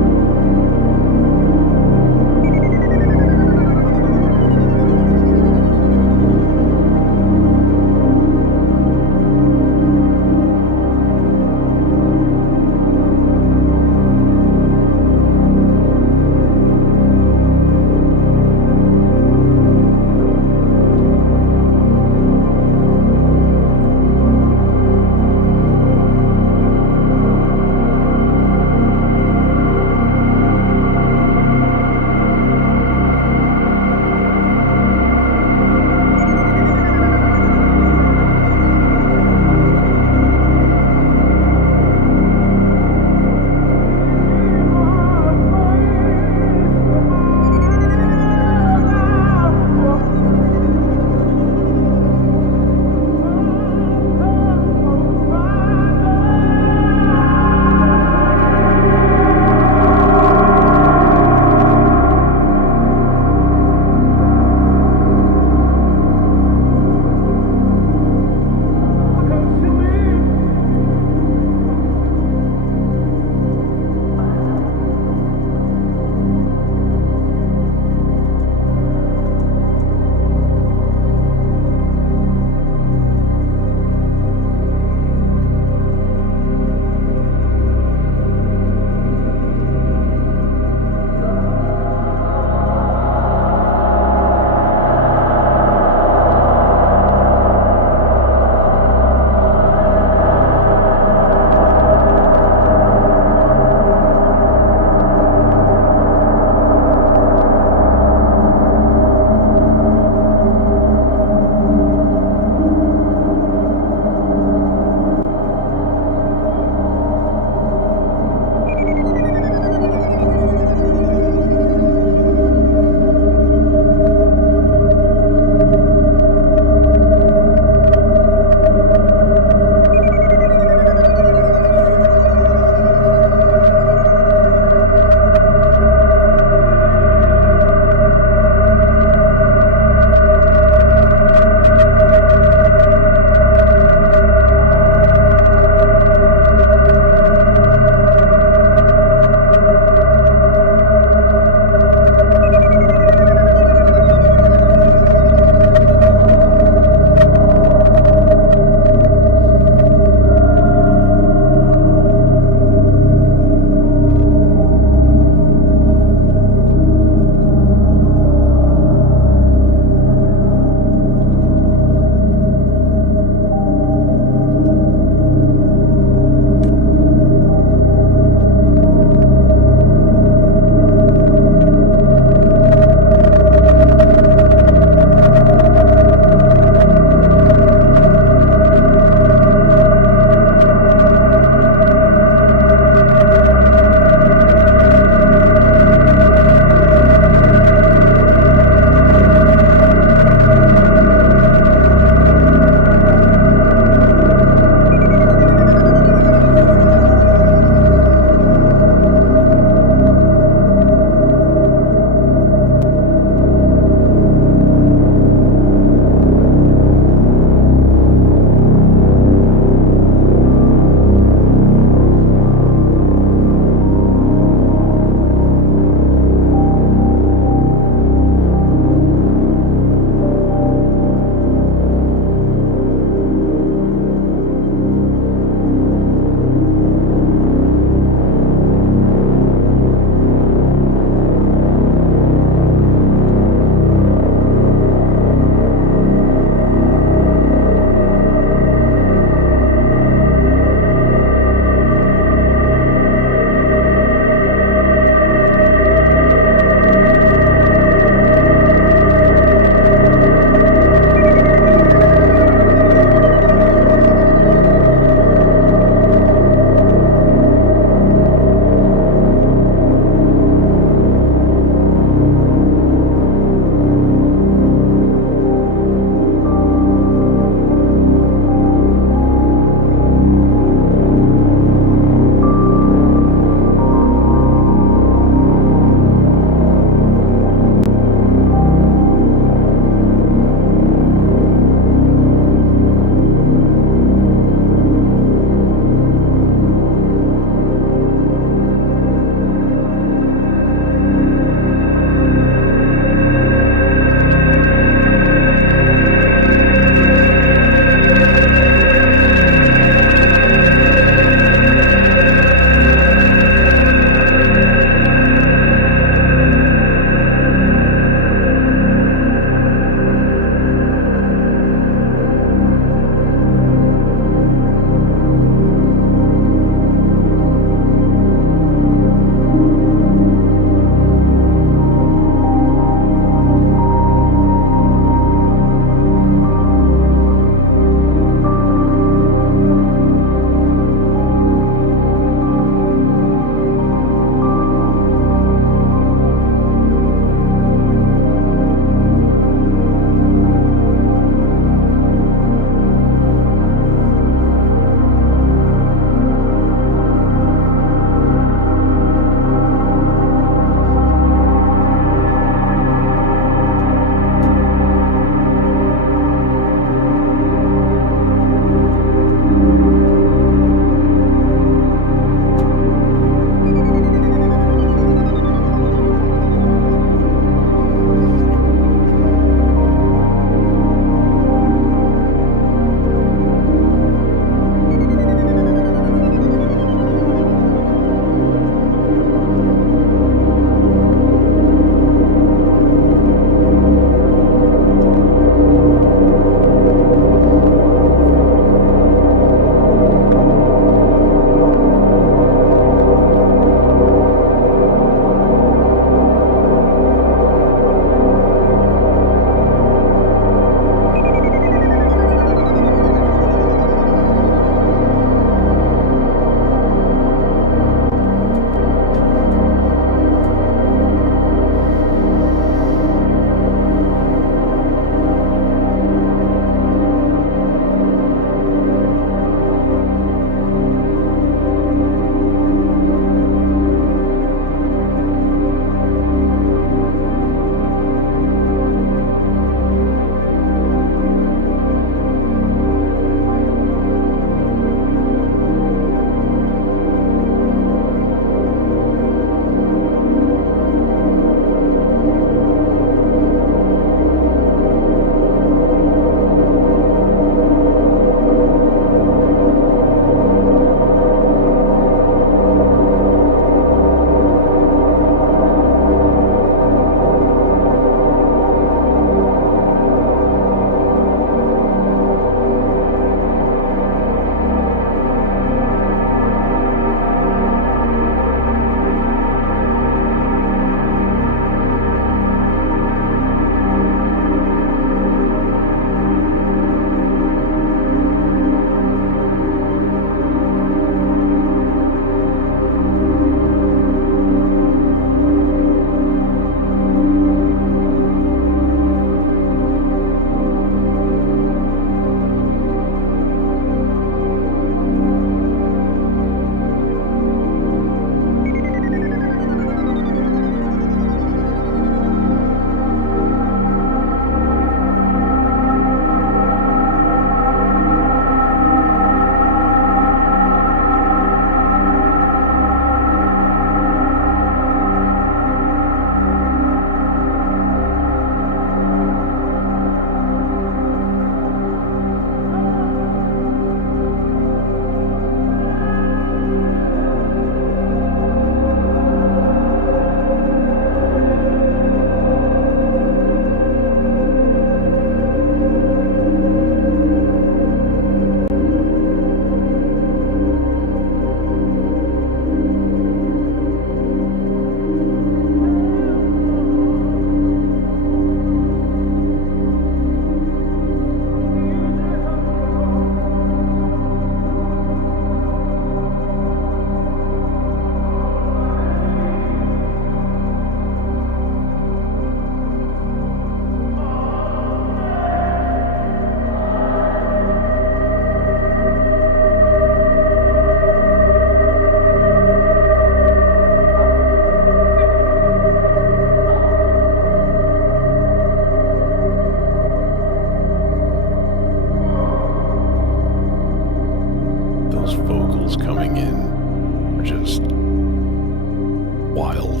Wild.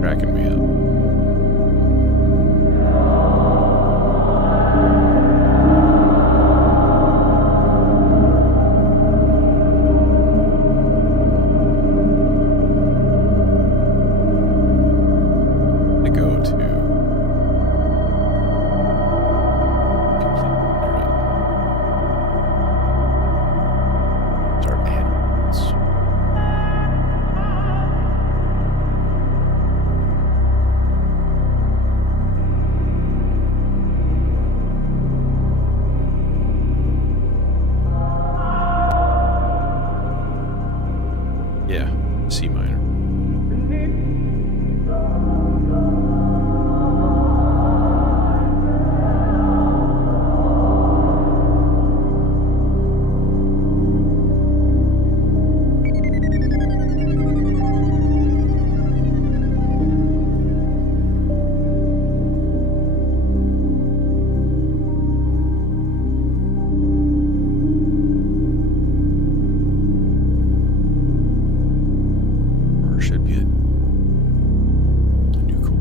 Cracking me up. I go to start adding. Yeah, C minor. Or should be a new chord.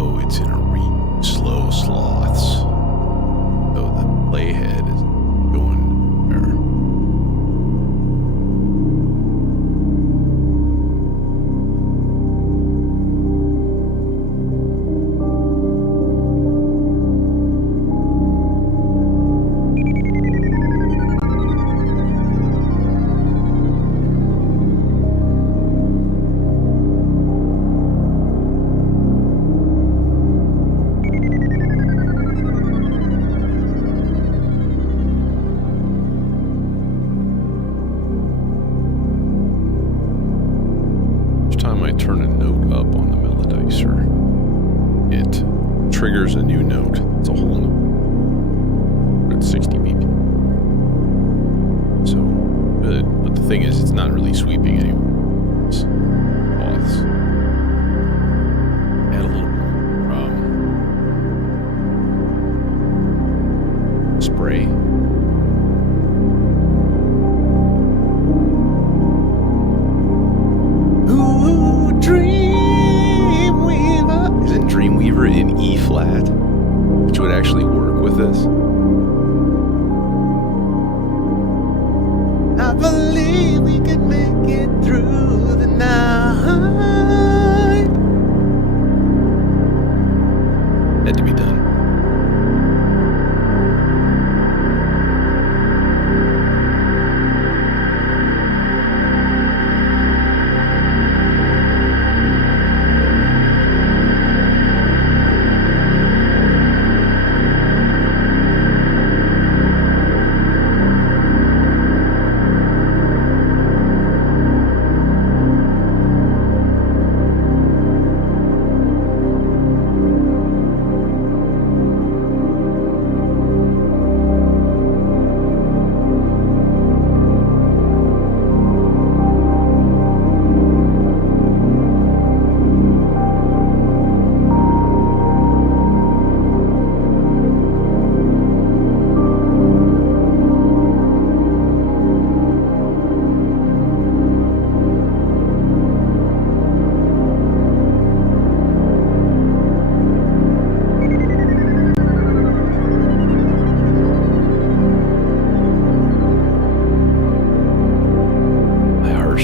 Oh, it's in a slow sloths. So the playhead is going there. Each time I turn a note up on the melodizer, it triggers a new note. It's a whole note at 60 BPM. So good, but the thing is, it's not really sweeping anymore. It's pause. Add a little spray. Ooh, Dreamweaver. Isn't Dreamweaver in E flat? Which would actually work with this. I believe we can make it through the night. Had to be done.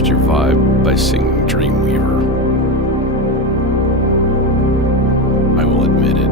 Your vibe by singing Dreamweaver. I will admit it.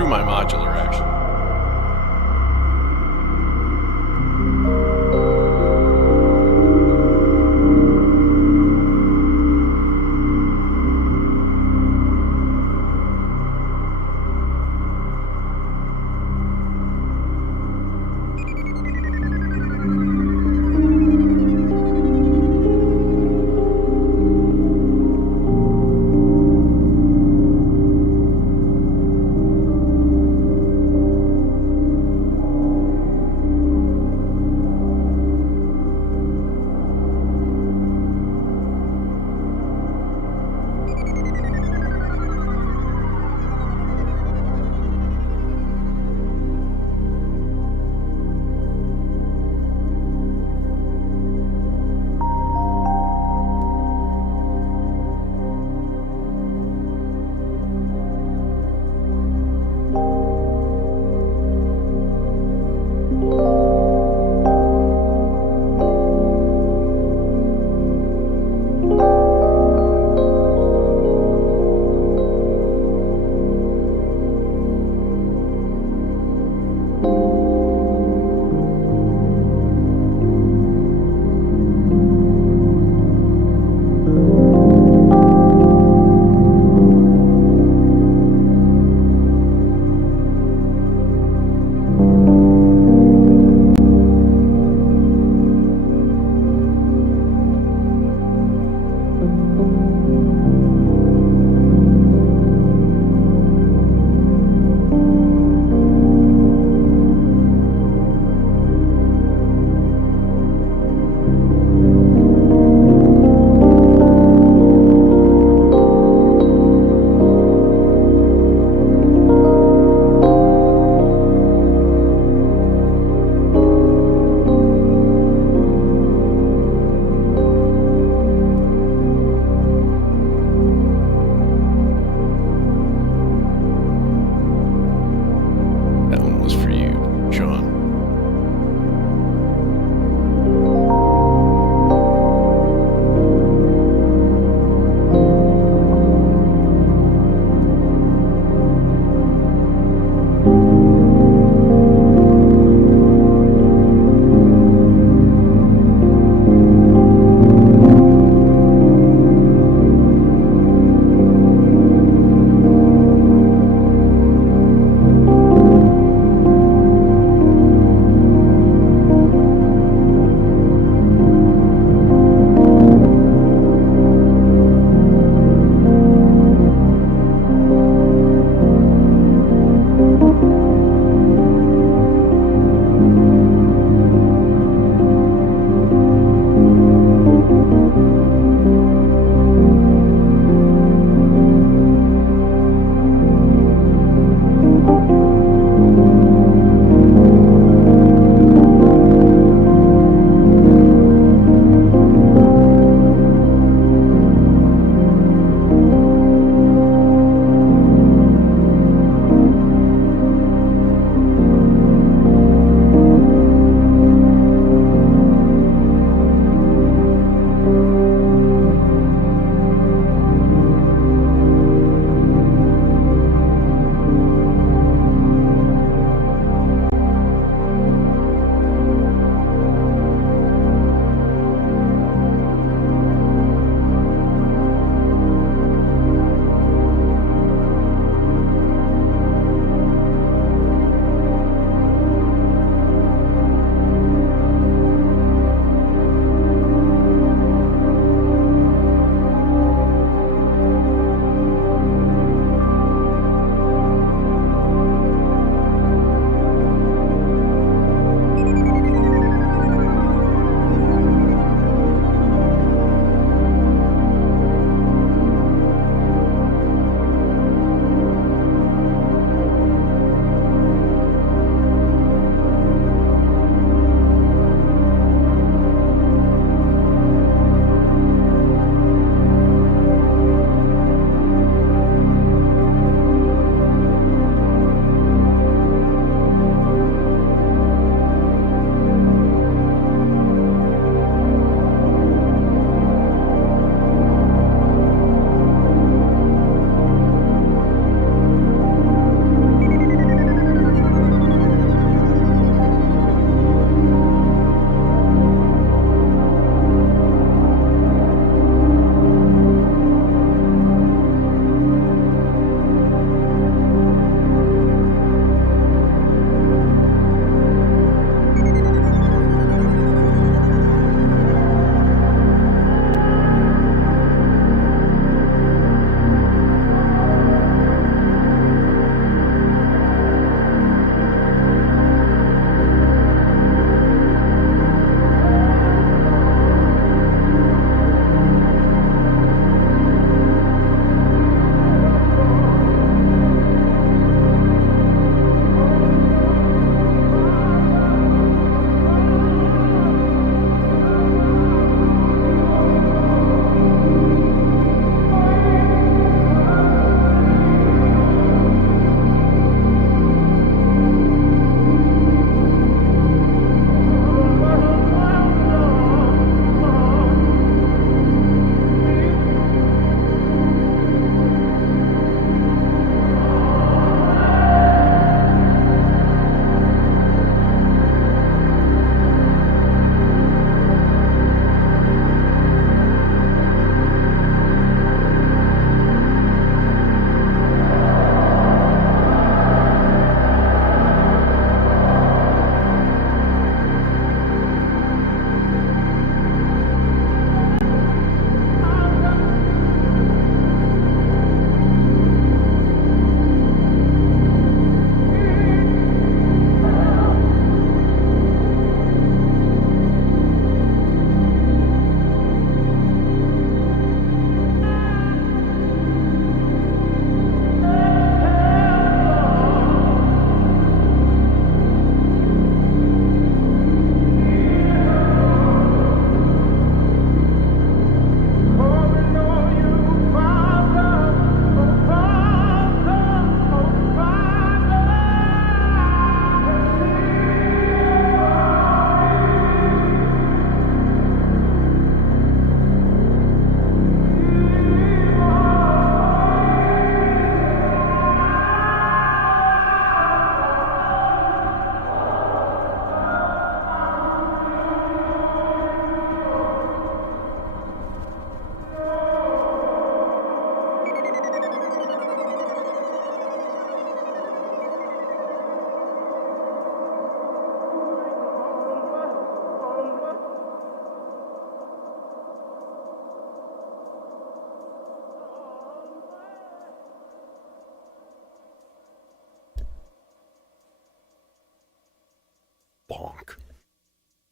through my modular, actually.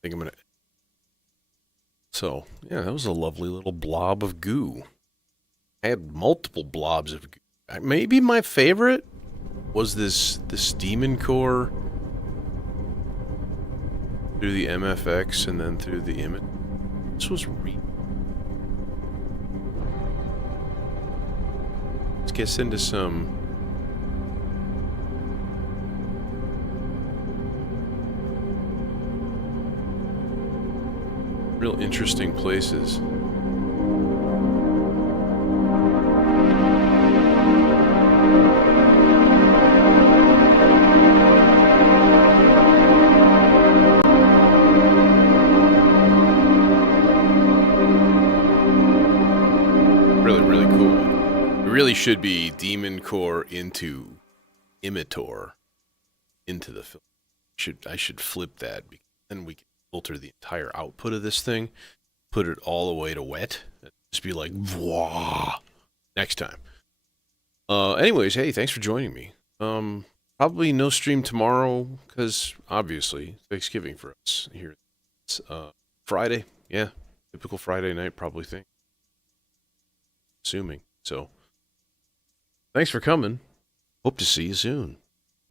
think I'm gonna. So yeah, that was a lovely little blob of goo. I had multiple blobs of goo. Maybe my favorite was this demon core through the MFX and then through the image. This was Let's get into some real interesting places. Really cool. It really should be Demon Core into Imitor into the film. I should flip that, because then we can filter the entire output of this thing, put it all the way to wet, and just be like, "Wah!" Next time. Anyways, hey, thanks for joining me. Probably no stream tomorrow, because obviously Thanksgiving for us here. It's Friday, yeah, typical Friday night probably thing. Assuming. So, thanks for coming. Hope to see you soon.